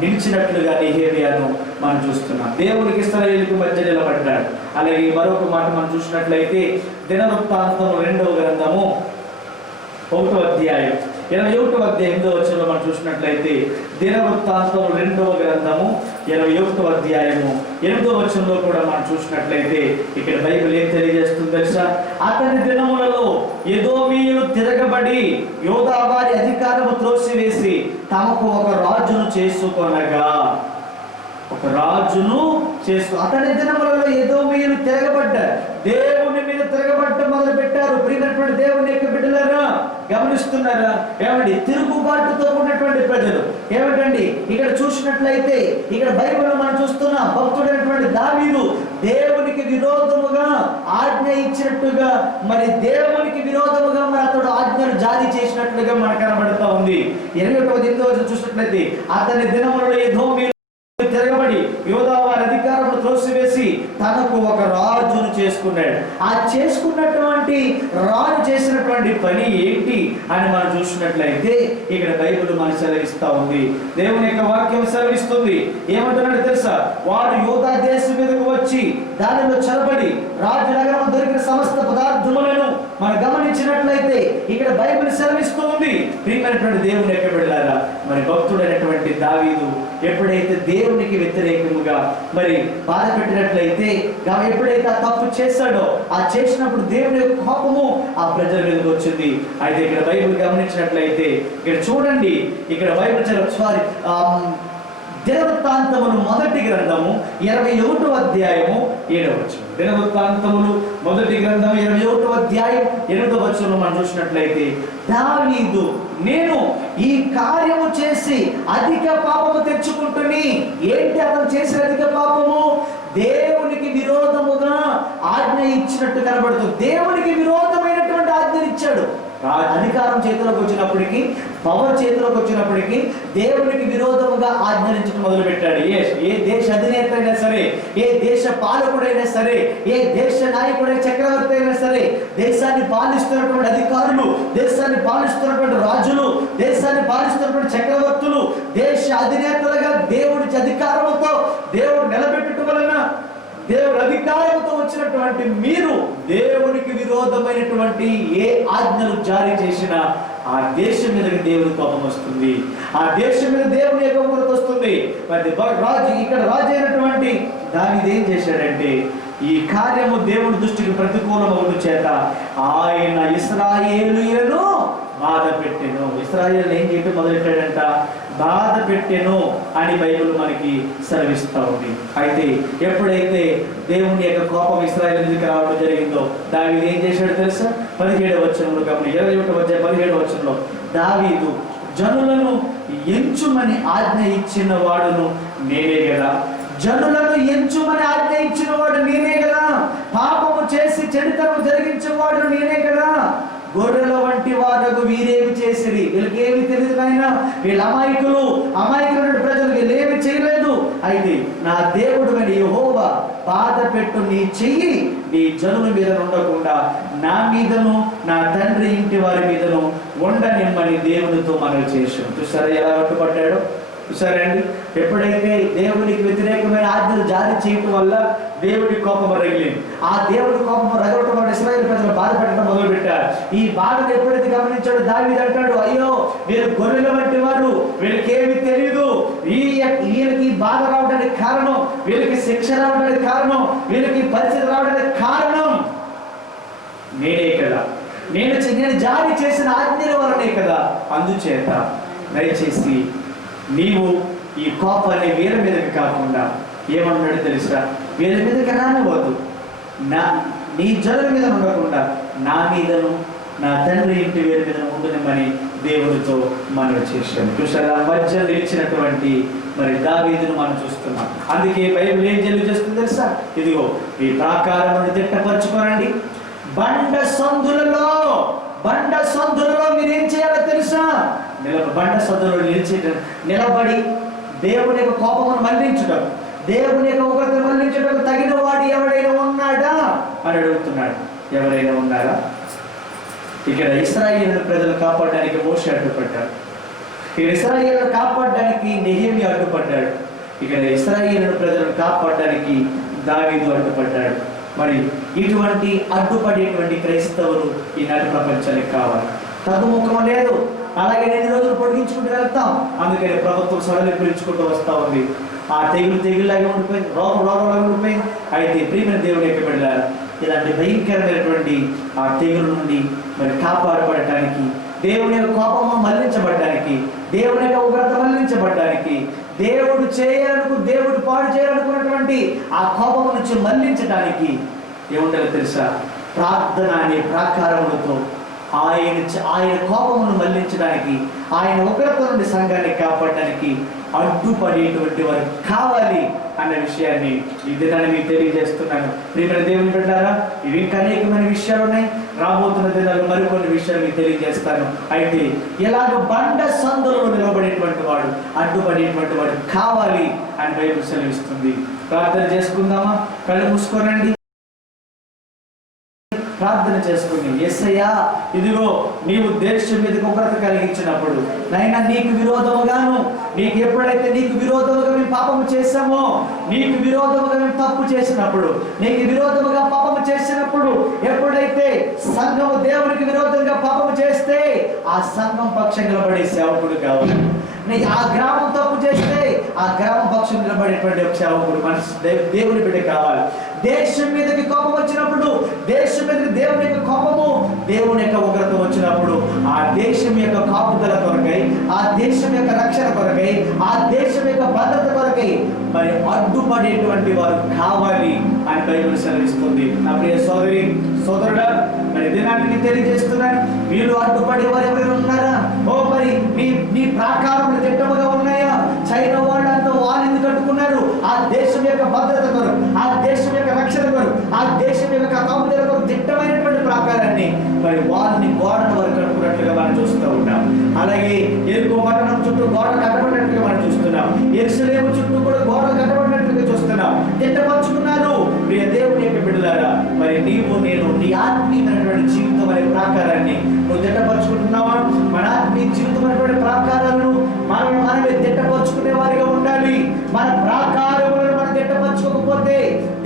నిలిచినట్లుగా నెహెమ్యాను మనం చూస్తున్నాం. దేవునికి ఇశ్రాయేలుకి మధ్య నిలబడ్డాడు. అలాగే మరొక మాట మనం చూసినట్లయితే దినవృత్తాంతం 2వ గ్రంథము 1వ అధ్యాయం 21వ అధ్యాయం 8వ వచనంలో మనం చూసినట్లయితే దినవృత్తాంతం 2వ గ్రంథము 21వ అధ్యాయము 8వ వచనంలో కూడా మనం చూసినట్లయితే ఇక్కడ బైబిల్ ఏం తెలియజేస్తుంది తెలుసా? అతని దినములలో ఎదోమీయులు తిరగబడి యోధా వారి అధికారము త్రోసివేసి తమకు ఒక రాజును చేసుకొనగా, ఒక రాజును అతని దినములలో ఎదోమీయులు తిరగబడ్డారు, దేవుని మీద తిరగబడ్డ మొదలు పెట్టారు. ప్రియమైనటువంటి దేవుని యొక్క బిడ్డలారా, గమనిస్తున్నారా? ఏమండి, తిరుగుబాటుతో ఉన్నటువంటి ప్రజలు. ఏమిటండి ఇక్కడ చూసినట్లయితే ఇక్కడ బైబిల్లో మనం చూస్తున్నాం, భక్తుడైనటువంటి దావీదు దేవునికి విరోధముగా ఆజ్ఞ ఇచ్చినట్టుగా, మరి దేవునికి విరోధముగా మరి అతడు ఆజ్ఞను జారీ చేసినట్లుగా మనకు కనబడుతూ ఉంది. 21వ చూసినట్లయితే అతని దినములలో ఎదోమీయులు తిరగబడి యోధా వారి అధికారమును త్రోసివేసి తనకు ఒక రాజును చేసుకున్నాడు. ఆ చేసుకున్నటువంటి రాజు చేసినటువంటి పని ఏంటి అని మనం చూసినట్లయితే ఇక్కడ బైబిల్ మనకు సెలవిస్తా ఉంది. దేవుని యొక్క వాక్యం సెలవిస్తుంది. ఏమంటున్నాడు తెలుసా? వాడు యోధా దేశం మీదకు వచ్చి దానిలో చొరబడి రాజు నగరం దొరికిన సమస్త పదార్థములను మనం గమనించినట్లయితే ఇక్కడ బైబిల్ సెలవిస్తూ ఉంది. ప్రియమైనటువంటి దేవుని యొక్క బిడ్డలారా, మరి భక్తుడైనటువంటి దావీదు ఎప్పుడైతే దేవునికి వ్యతిరేకముగా మరి బాధ పెట్టినట్లయితే, ఎప్పుడైతే ఆ తప్పు చేశాడో ఆ చేసినప్పుడు దేవుని యొక్క కోపము ఆ ప్రజల మీదకి వచ్చింది. అయితే ఇక్కడ బైబిల్ గమనించినట్లయితే ఇక్కడ చూడండి, ఇక్కడ బైబిల్ దినవృత్తాంతములు 1వ గ్రంథము 21వ అధ్యాయము 7వ వచనం. దినవృత్తాంతములు 1వ గ్రంథం 21వ అధ్యాయం 8వ వచనంలో మనం చూసినట్లయితే దావీదు, నేను ఈ కార్యము చేసి అధిక పాపము తెచ్చుకుంటుని. ఏంటి అతను చేసిన అధిక పాపము? దేవునికి విరోధముగా ఆజ్ఞ ఇచ్చినట్టు కనబడుతుంది. దేవునికి విరోధమైనటువంటి ఆజ్ఞను ఇచ్చాడు. అధికారం చేతిలోకి వచ్చినప్పటికీ, పవర్ చేతిలోకి వచ్చినప్పటికీ దేవునికి విరోధముగా ఆజ్ఞానించడం మొదలు పెట్టాడు. ఏ దేశ అధినేత అయినా సరే, ఏ దేశ పాలకుడైనా సరే, ఏ దేశ నాయకుడైన చక్రవర్తి అయినా సరే, దేశాన్ని పాలిస్తున్నటువంటి అధికారులు, దేశాన్ని పాలిస్తున్నటువంటి రాజులు, దేశాన్ని పాలిస్తున్నటువంటి చక్రవర్తులు, దేశ అధినేతలుగా దేవుడి అధికారంతో దేవుడు నిలబెట్టడం వలన, దేవుడి అధికారంతో వచ్చినటువంటి మీరు దేవునికి విరోధమైనటువంటి ఏ ఆజ్ఞలు జారీ చేసినా ఆ దేశం మీదకి దేవుని కోపం వస్తుంది. ఆ దేశం మీద దేవుని యొక్క ఉగ్రత వస్తుంది. మరి రాజు, ఇక్కడ రాజు అయినటువంటి దావీదు ఏం చేశాడంటే, ఈ కార్యము దేవుని దృష్టికి ప్రతికూలమవుట చేత ఆయన ఇశ్రాయేలీయులను బాధ పెట్టెను. ఇశ్రాయేలు ఏం చేయటం మొదలెట్టాడంట? బాధ పెట్టెను అని బైబిల్ మనకి సెలవిస్తూ ఉంది. అయితే ఎప్పుడైతే దేవుని యొక్క కోపం ఇశ్రాయేలు మీదకి రావడం జరిగిందో దావీదు ఏం చేశాడు తెలుసా? 17వ వచనంలో గమని 21వ అధ్యాయం 17వ వచనంలో దావీదు, జనులను ఎంచుమని ఆజ్ఞ ఇచ్చిన వాడును నేనే కదా, జనులను ఎంచుమని ఆజ్ఞ ఇచ్చిన వాడు నేనే కదా, పాపము చేసి చెడుతనం జరిగించేవాడు నేనే కదా, గొర్రెల వంటి వారు వీరేమి చేసిరి, వీళ్ళకి ఏమి తెలియదు నాయన, వీళ్ళ అమాయకులైన ప్రజలు వీళ్ళేమి చేయలేదు. అయితే నా దేవుడు అని యెహోవా బాధ పెట్టు నీ చెయ్యి నీ జనుల మీద ఉండకుండా నా మీదను నా తండ్రి ఇంటి వారి మీదను ఉండనిమ్మని దేవునితో మనవి చేశాను. చూసారా ఎలా పట్టుబడ్డాడో? సరే అండి, ఎప్పుడైతే దేవునికి వ్యతిరేకమైన ఆజ్ఞలు జారీ చేయటం వల్ల దేవుడి కోపం రగిలింది. ఆ దేవుడి కోపం రగలటం వల్ల ఇశ్రాయేలు ప్రజలు బాధపడటం మొదలు పెట్టారు. ఈ బాధను ఎప్పుడైతే గమనించాడో దావీదు అంటాడు, అయ్యో వీరు గొర్రెల వంటి వారు, వీళ్ళకి ఏమి తెలియదు, వీళ్ళకి బాధ రావడానికి కారణం, వీళ్ళకి శిక్ష రావడానికి కారణం, వీళ్ళకి పరిస్థితి రావడానికి కారణం నేనే కదా, నేను జారీ చేసిన ఆజ్ఞల వలనే కదా. అందుచేత దయచేసి నీవు ఈ కోపాన్ని వీళ్ళ మీదకి కాకుండా ఏమన్నాడు తెలుసా? వీళ్ళ మీదకి రానివ్వద్దు, నీ జనుల మీద ఉండకుండా నా మీదను నా తండ్రి ఇంటి వీరి మీద ఉండనిమ్మని దేవుడితో మనవి చేశాడు. చూసారా, మధ్య నిలిచినటువంటి మరి దావీదును మనం చూస్తున్నాం. అందుకే బైబిల్ ఏం తెలియజేస్తుంది తెలుసా? ఇదిగో ఈ ప్రాకారమును దిట్టపరచుకోనండి, బండ సందులలో మీరు ఏం చేయాలో తెలుసా? బండ సందులలో నిలబడి దేవుని యొక్క కోపమును మళ్లించడం, దేవుని యొక్క ఉగ్రతను మళ్లించడం తగిన వాడు ఎవరైనా ఉన్నాడా అని అడుగుతున్నాడు. ఎవరైనా ఉన్నారా? ఇక్కడ ఇశ్రాయేలు ప్రజలు కాపాడడానికి మోషే అడ్డుపడ్డాడు. ఇక్కడ ఇశ్రాయేలు కాపాడడానికి నెహెమ్యా అడ్డుపడ్డాడు. ఇక్కడ ఇశ్రాయేలు ప్రజలను కాపాడడానికి దావీదు అడ్డుపడ్డాడు. మరి ఇటువంటి అడ్డుపడేటువంటి క్రైస్తవులు ఈనాటి ప్రపంచానికి కావాలి. తగ్గుముఖం లేదు. అలాగే 2 రోజులు పొడిగించుకుంటూ వెళ్తాం. అందుకని ప్రభుత్వం సడలింపు పిలుచుకుంటూ వస్తూ ఉంది. ఆ తెగులాగే ఉండిపోయింది, రోగంలాగా ఉండిపోయింది. అయితే ప్రియమైన దేవుని యొక్క బిడ్డలారా, ఇలాంటి భయంకరమైనటువంటి ఆ తెగుల నుండి మరి కాపాడబడటానికి, దేవుని యొక్క కోపము మళ్లించబడ్డానికి, దేవుని యొక్క ఉగ్రత మళ్లించబడ్డానికి, దేవుడు పాడు చేయాలనుకున్నటువంటి ఆ కోపము నుంచి మళ్లించడానికి ఏముండాలో తెలుసా? ప్రార్థన అనే ప్రాకారములతో ఆయన కోపమును మళ్లించడానికి, ఆయన ఉగ్రత నుండి సంఘాన్ని కాపాడడానికి అడ్డుపడేటువంటి వారు కావాలి అన్న విషయాన్ని ఈ దినాన్ని మీకు తెలియజేస్తున్నాను. ప్రియమైన దేవుని బిడ్డలారా, ఇవి ఇంకా అనేకమైన విషయాలు ఉన్నాయి. రాబోతున్న దినాల్లో మరికొన్ని విషయాలు మీకు తెలియజేస్తాను. అయితే ఇలాగ బండ సందులలో నిలబడేటువంటి వాడు, అడ్డుపడేటువంటి వాడు కావాలి అని బైబిల్ సెలవిస్తుంది. ప్రార్థన చేసుకుందామా? కళ్ళు మూసుకోనండి, ప్రార్థన చేసుకుని, యేసయ్యా ఇదిగో నీవు దేశం మీదకి ఉగ్రత కలిగించినప్పుడు, నైనా నీకు విరోధముగాను, నీకు ఎప్పుడైతే నీకు విరోధముగా మేము పాపము చేశామో, నీకు విరోధముగా మేము తప్పు చేసినప్పుడు, నీకు విరోధముగా పాపము చేసినప్పుడు, ఎప్పుడైతే సంఘము దేవునికి విరోధంగా పాపము చేస్తే ఆ సంఘం పక్షం నిలబడే సేవకుడు కావాలి. ఆ గ్రామం తప్పు చేస్తే ఆ గ్రామం పక్షం నిలబడేటువంటి ఒక సేవకుడు, మనసు దేవుని బిడ్డ కావాలి. దేశం మీదకి కోపం వచ్చినప్పుడు, దేశం మీదకి దేవుని యొక్క కోపము, దేవుని యొక్క ఉగ్రత వచ్చినప్పుడు ఆ దేశం యొక్క కాపుదల కొరకై, ఆ దేశం యొక్క రక్షణ కొరకై, ఆ దేశం యొక్క భద్రత కొరకై మరి అడ్డుపడేటువంటి వారు కావాలి అని బైబిల్ సెలవిస్తుంది. నా ప్రియ సోదరుడా, మరి దినానికి తెలియజేస్తున్నాను, మీరు అడ్డుపడే వారు ఎవరైనా ఉన్నారా? మరి నీ ప్రాకారం దిట్టముగా ఉన్నాయా? చైనా వాళ్ళంతా వారిని కట్టుకున్నారు ఆ దేశం యొక్క భద్రత కొరకు, ఆ దేశం యొక్క రక్షణ కొరకు, ఆ దేశం యొక్క కాపుదల కొరకు దిట్టమైనటువంటి ప్రాకారాన్ని మరి వారిని గోడను వారు కట్టుకున్నట్లుగా మనం చూస్తూ ఉంటాం. అలాగే ఎరుకో పట్టణం చుట్టూ గోడ కట్టబడినట్లుగా మనం చూస్తున్నాం. యెరూషలేము చుట్టూ కూడా గోడ కట్టబడినట్లుగా చూస్తున్నాం. దిట్టపరుచుకున్నారు. ప్రియ దేవుని యొక్క బిడ్డలారా, మరి నీవు నేను నీ ఆత్మీయమైనటువంటి జీవితం అనే ప్రాకారాన్ని నువ్వు దిట్టపరుచుకుంటున్నావా? మన ఆత్మీయ జీవితం అనేటువంటి ప్రాకారాలను మనమే దిట్టపరుచుకునే వారిగా ఉండాలి. మన ప్రాకారములను మనం దిట్టపరచుకోకపోతే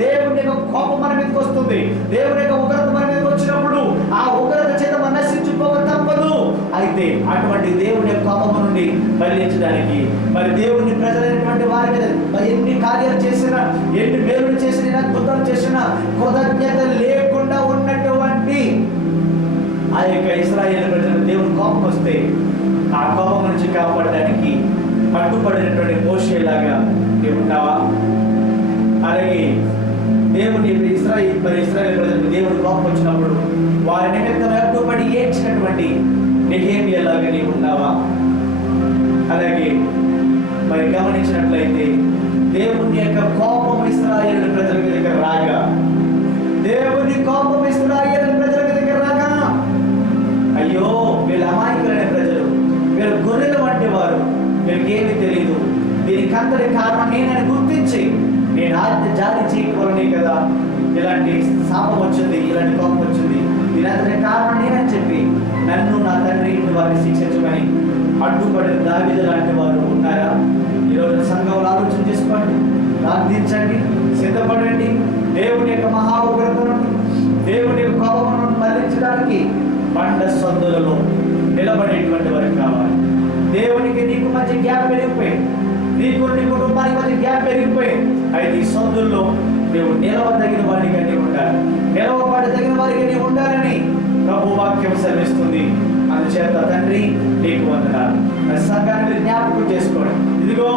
దేవుని యొక్క కోపం మన మీదకి వస్తుంది. దేవుని యొక్క ఉగ్రత మన మీదకి వచ్చినప్పుడు ఆ ఉగ్రత చేత మనం నశించుకోక తప్పదు. అయితే అటువంటి దేవుని యొక్క కోపం నుండి మళ్లించడానికి మరి దేవుని ప్రజలైనటువంటి వారి మీద ఎన్ని కార్యాలు చేసినా, ఎన్ని మేలులు చేసినా, అద్భుతాలు చేసినా కృతజ్ఞత లేకుండా ఉన్నటువంటి ఆ యొక్క ఇశ్రాయేలు ప్రజలకు దేవుని కోపం వస్తే ఆ కోపం నుంచి కాపాడడానికి అడ్డుపడినటువంటి మోషేలాగా నీవు ఉంటావా? అలాగే దేవుని ఇశ్రాయేలు ప్రజలకు దేవుని కోపం వచ్చినప్పుడు వారి నిమిత్తం అడ్డుపడి ఏడ్చినటువంటి నెహెమ్యాలాగా నీవు ఉన్నావా? అలాగే మరి గమనించినట్లయితే దేవుని యొక్క కోపం ఇశ్రాయేలు ప్రజల మీదకి రాగా, దేవుని కోపం ఇశ్రాయేలు ప్రజల మీదకి రాగా, అయ్యో వీళ్ళ అమాయకులైన ప్రజలు, వీళ్ళు గొర్రెల వంటి వారు, వీళ్ళకి ఏమీ తెలియదు, దీనికి అంతటి కారణం నేనని గుర్తించి నేను ఆజ్ఞ జారీ చేయకపోవడమే కదా ఇలాంటి శాపం వచ్చింది, ఇలాంటి కోపం వచ్చింది, దీని అంతటి కారణం నేనని చెప్పి నన్ను నా తండ్రి ఇంటి వారిని శిక్షించమని అడ్డుపడిన దావీదు లాంటి వారు ఉన్నారా? ఈరోజు సంఘంలో ఆలోచన చేసుకోండి, ప్రార్థించండి, సిద్ధపడండి. దేవుని యొక్క మహా ఉగ్రత నుండి, దేవుని యొక్క కోపమును మళ్లించడానికి బండ సందులలో నిలబడేటువంటి వారికి కావాలి. దేవునికి నీకు మధ్య గ్యాప్ పెరిగిపోయింది, నీకు నీ కుటుంబానికి మధ్య గ్యాప్ పెరిగిపోయింది. అయితే ఈ సందుల్లో నువ్వు నిలవదగిన వాడిగా నీవు ఉండాలి, నిలవబడదగిన వారిగా నీవు ఉండాలని ప్రభు వాక్యం సెలవిస్తుంది. అందుచేత తండ్రి నీకు వందనాలు. సంఘాన్ని జ్ఞాపకం చేసుకోండి. ఇదిగో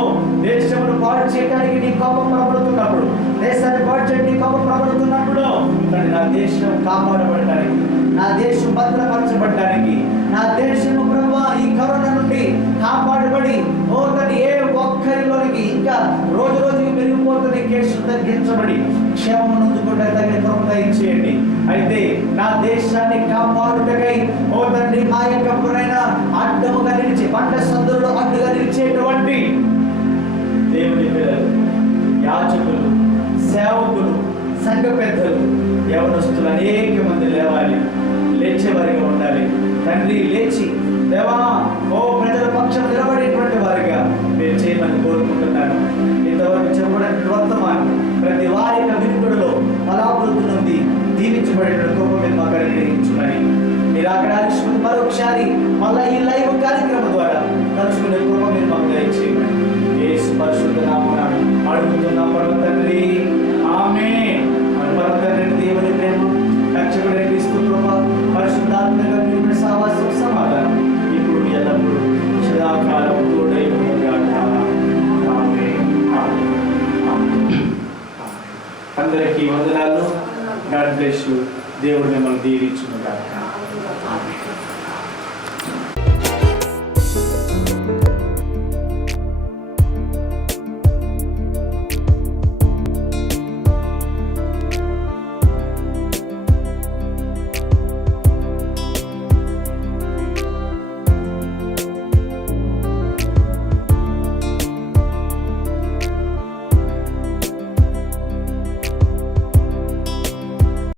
దేశమును పాడు చేయడానికి నీ కోపం ప్రబడుతున్నప్పుడు, దేశాన్ని పాడు చేయడానికి నీ కోపం ప్రబడుతున్నప్పుడు తండ్రి నా దేశం కాపాడబడటానికి, నా దేశం భద్రపరచబడటానికి, నా దేశము ప్రభు ఈ కరోనా నుండి కాపాడబడి తండ్రి ఏ ఒక్కరిలోనికి తగ్గించబడి క్షేమమునందుకుంటే తగిన కృప దయచేయండి. అయితే నా దేశాన్ని కాపాడుటకై ఓ తండ్రి మా యొక్క అడ్డముగా నిలిచి పంట సందులో అడ్డుగా నిలిచేటువంటి దేవుని పిల్లలు, యాజకులు, సేవకులు, సంఘ పెద్దలు, యవనస్తులు అనేక మంది లేవాలి, లేచేవారిగా ఉండాలి. తండ్రి లేచి దేవా ఓ ప్రజల పక్షం నిలబడేటువంటి వారిగా మీరు చేయమని కోరుకుంటున్నాను. ఇంతవరకు చెప్పడానికి వర్తమానం ప్రతి వారి యొక్క వినుకుడులో ఫలాభివృద్ధి నుండి దీవించబడిన కృప మీరు మాకు అనుగ్రహించుమని, మీరు అక్కడ ఆలోచించుకుని మరొకసారి మళ్ళీ ఈ లైవ్ కార్యక్రమం ద్వారా తలుచుకునే కృప మీరు మాకు దయచేయమని యేసు పరిశుద్ధ నామమున అడుగుతున్నాం పరమ తండ్రి, ఆమేన్. మన పరమ తండ్రి దేవుని ప్రేమ, రక్షకుడైన క్రీస్తు కృప, పరిశుద్ధాత్మగా మీరు సహవాసం, సమాధానం ఇప్పుడు ఎల్లప్పుడూ సదాకాలం తోడై ఉండుగాక. ఆమేన్. ఆమేన్. అందరికీ వందనాలు. God bless you. దేవుడు మిమ్మల్ని దీవించును గాక.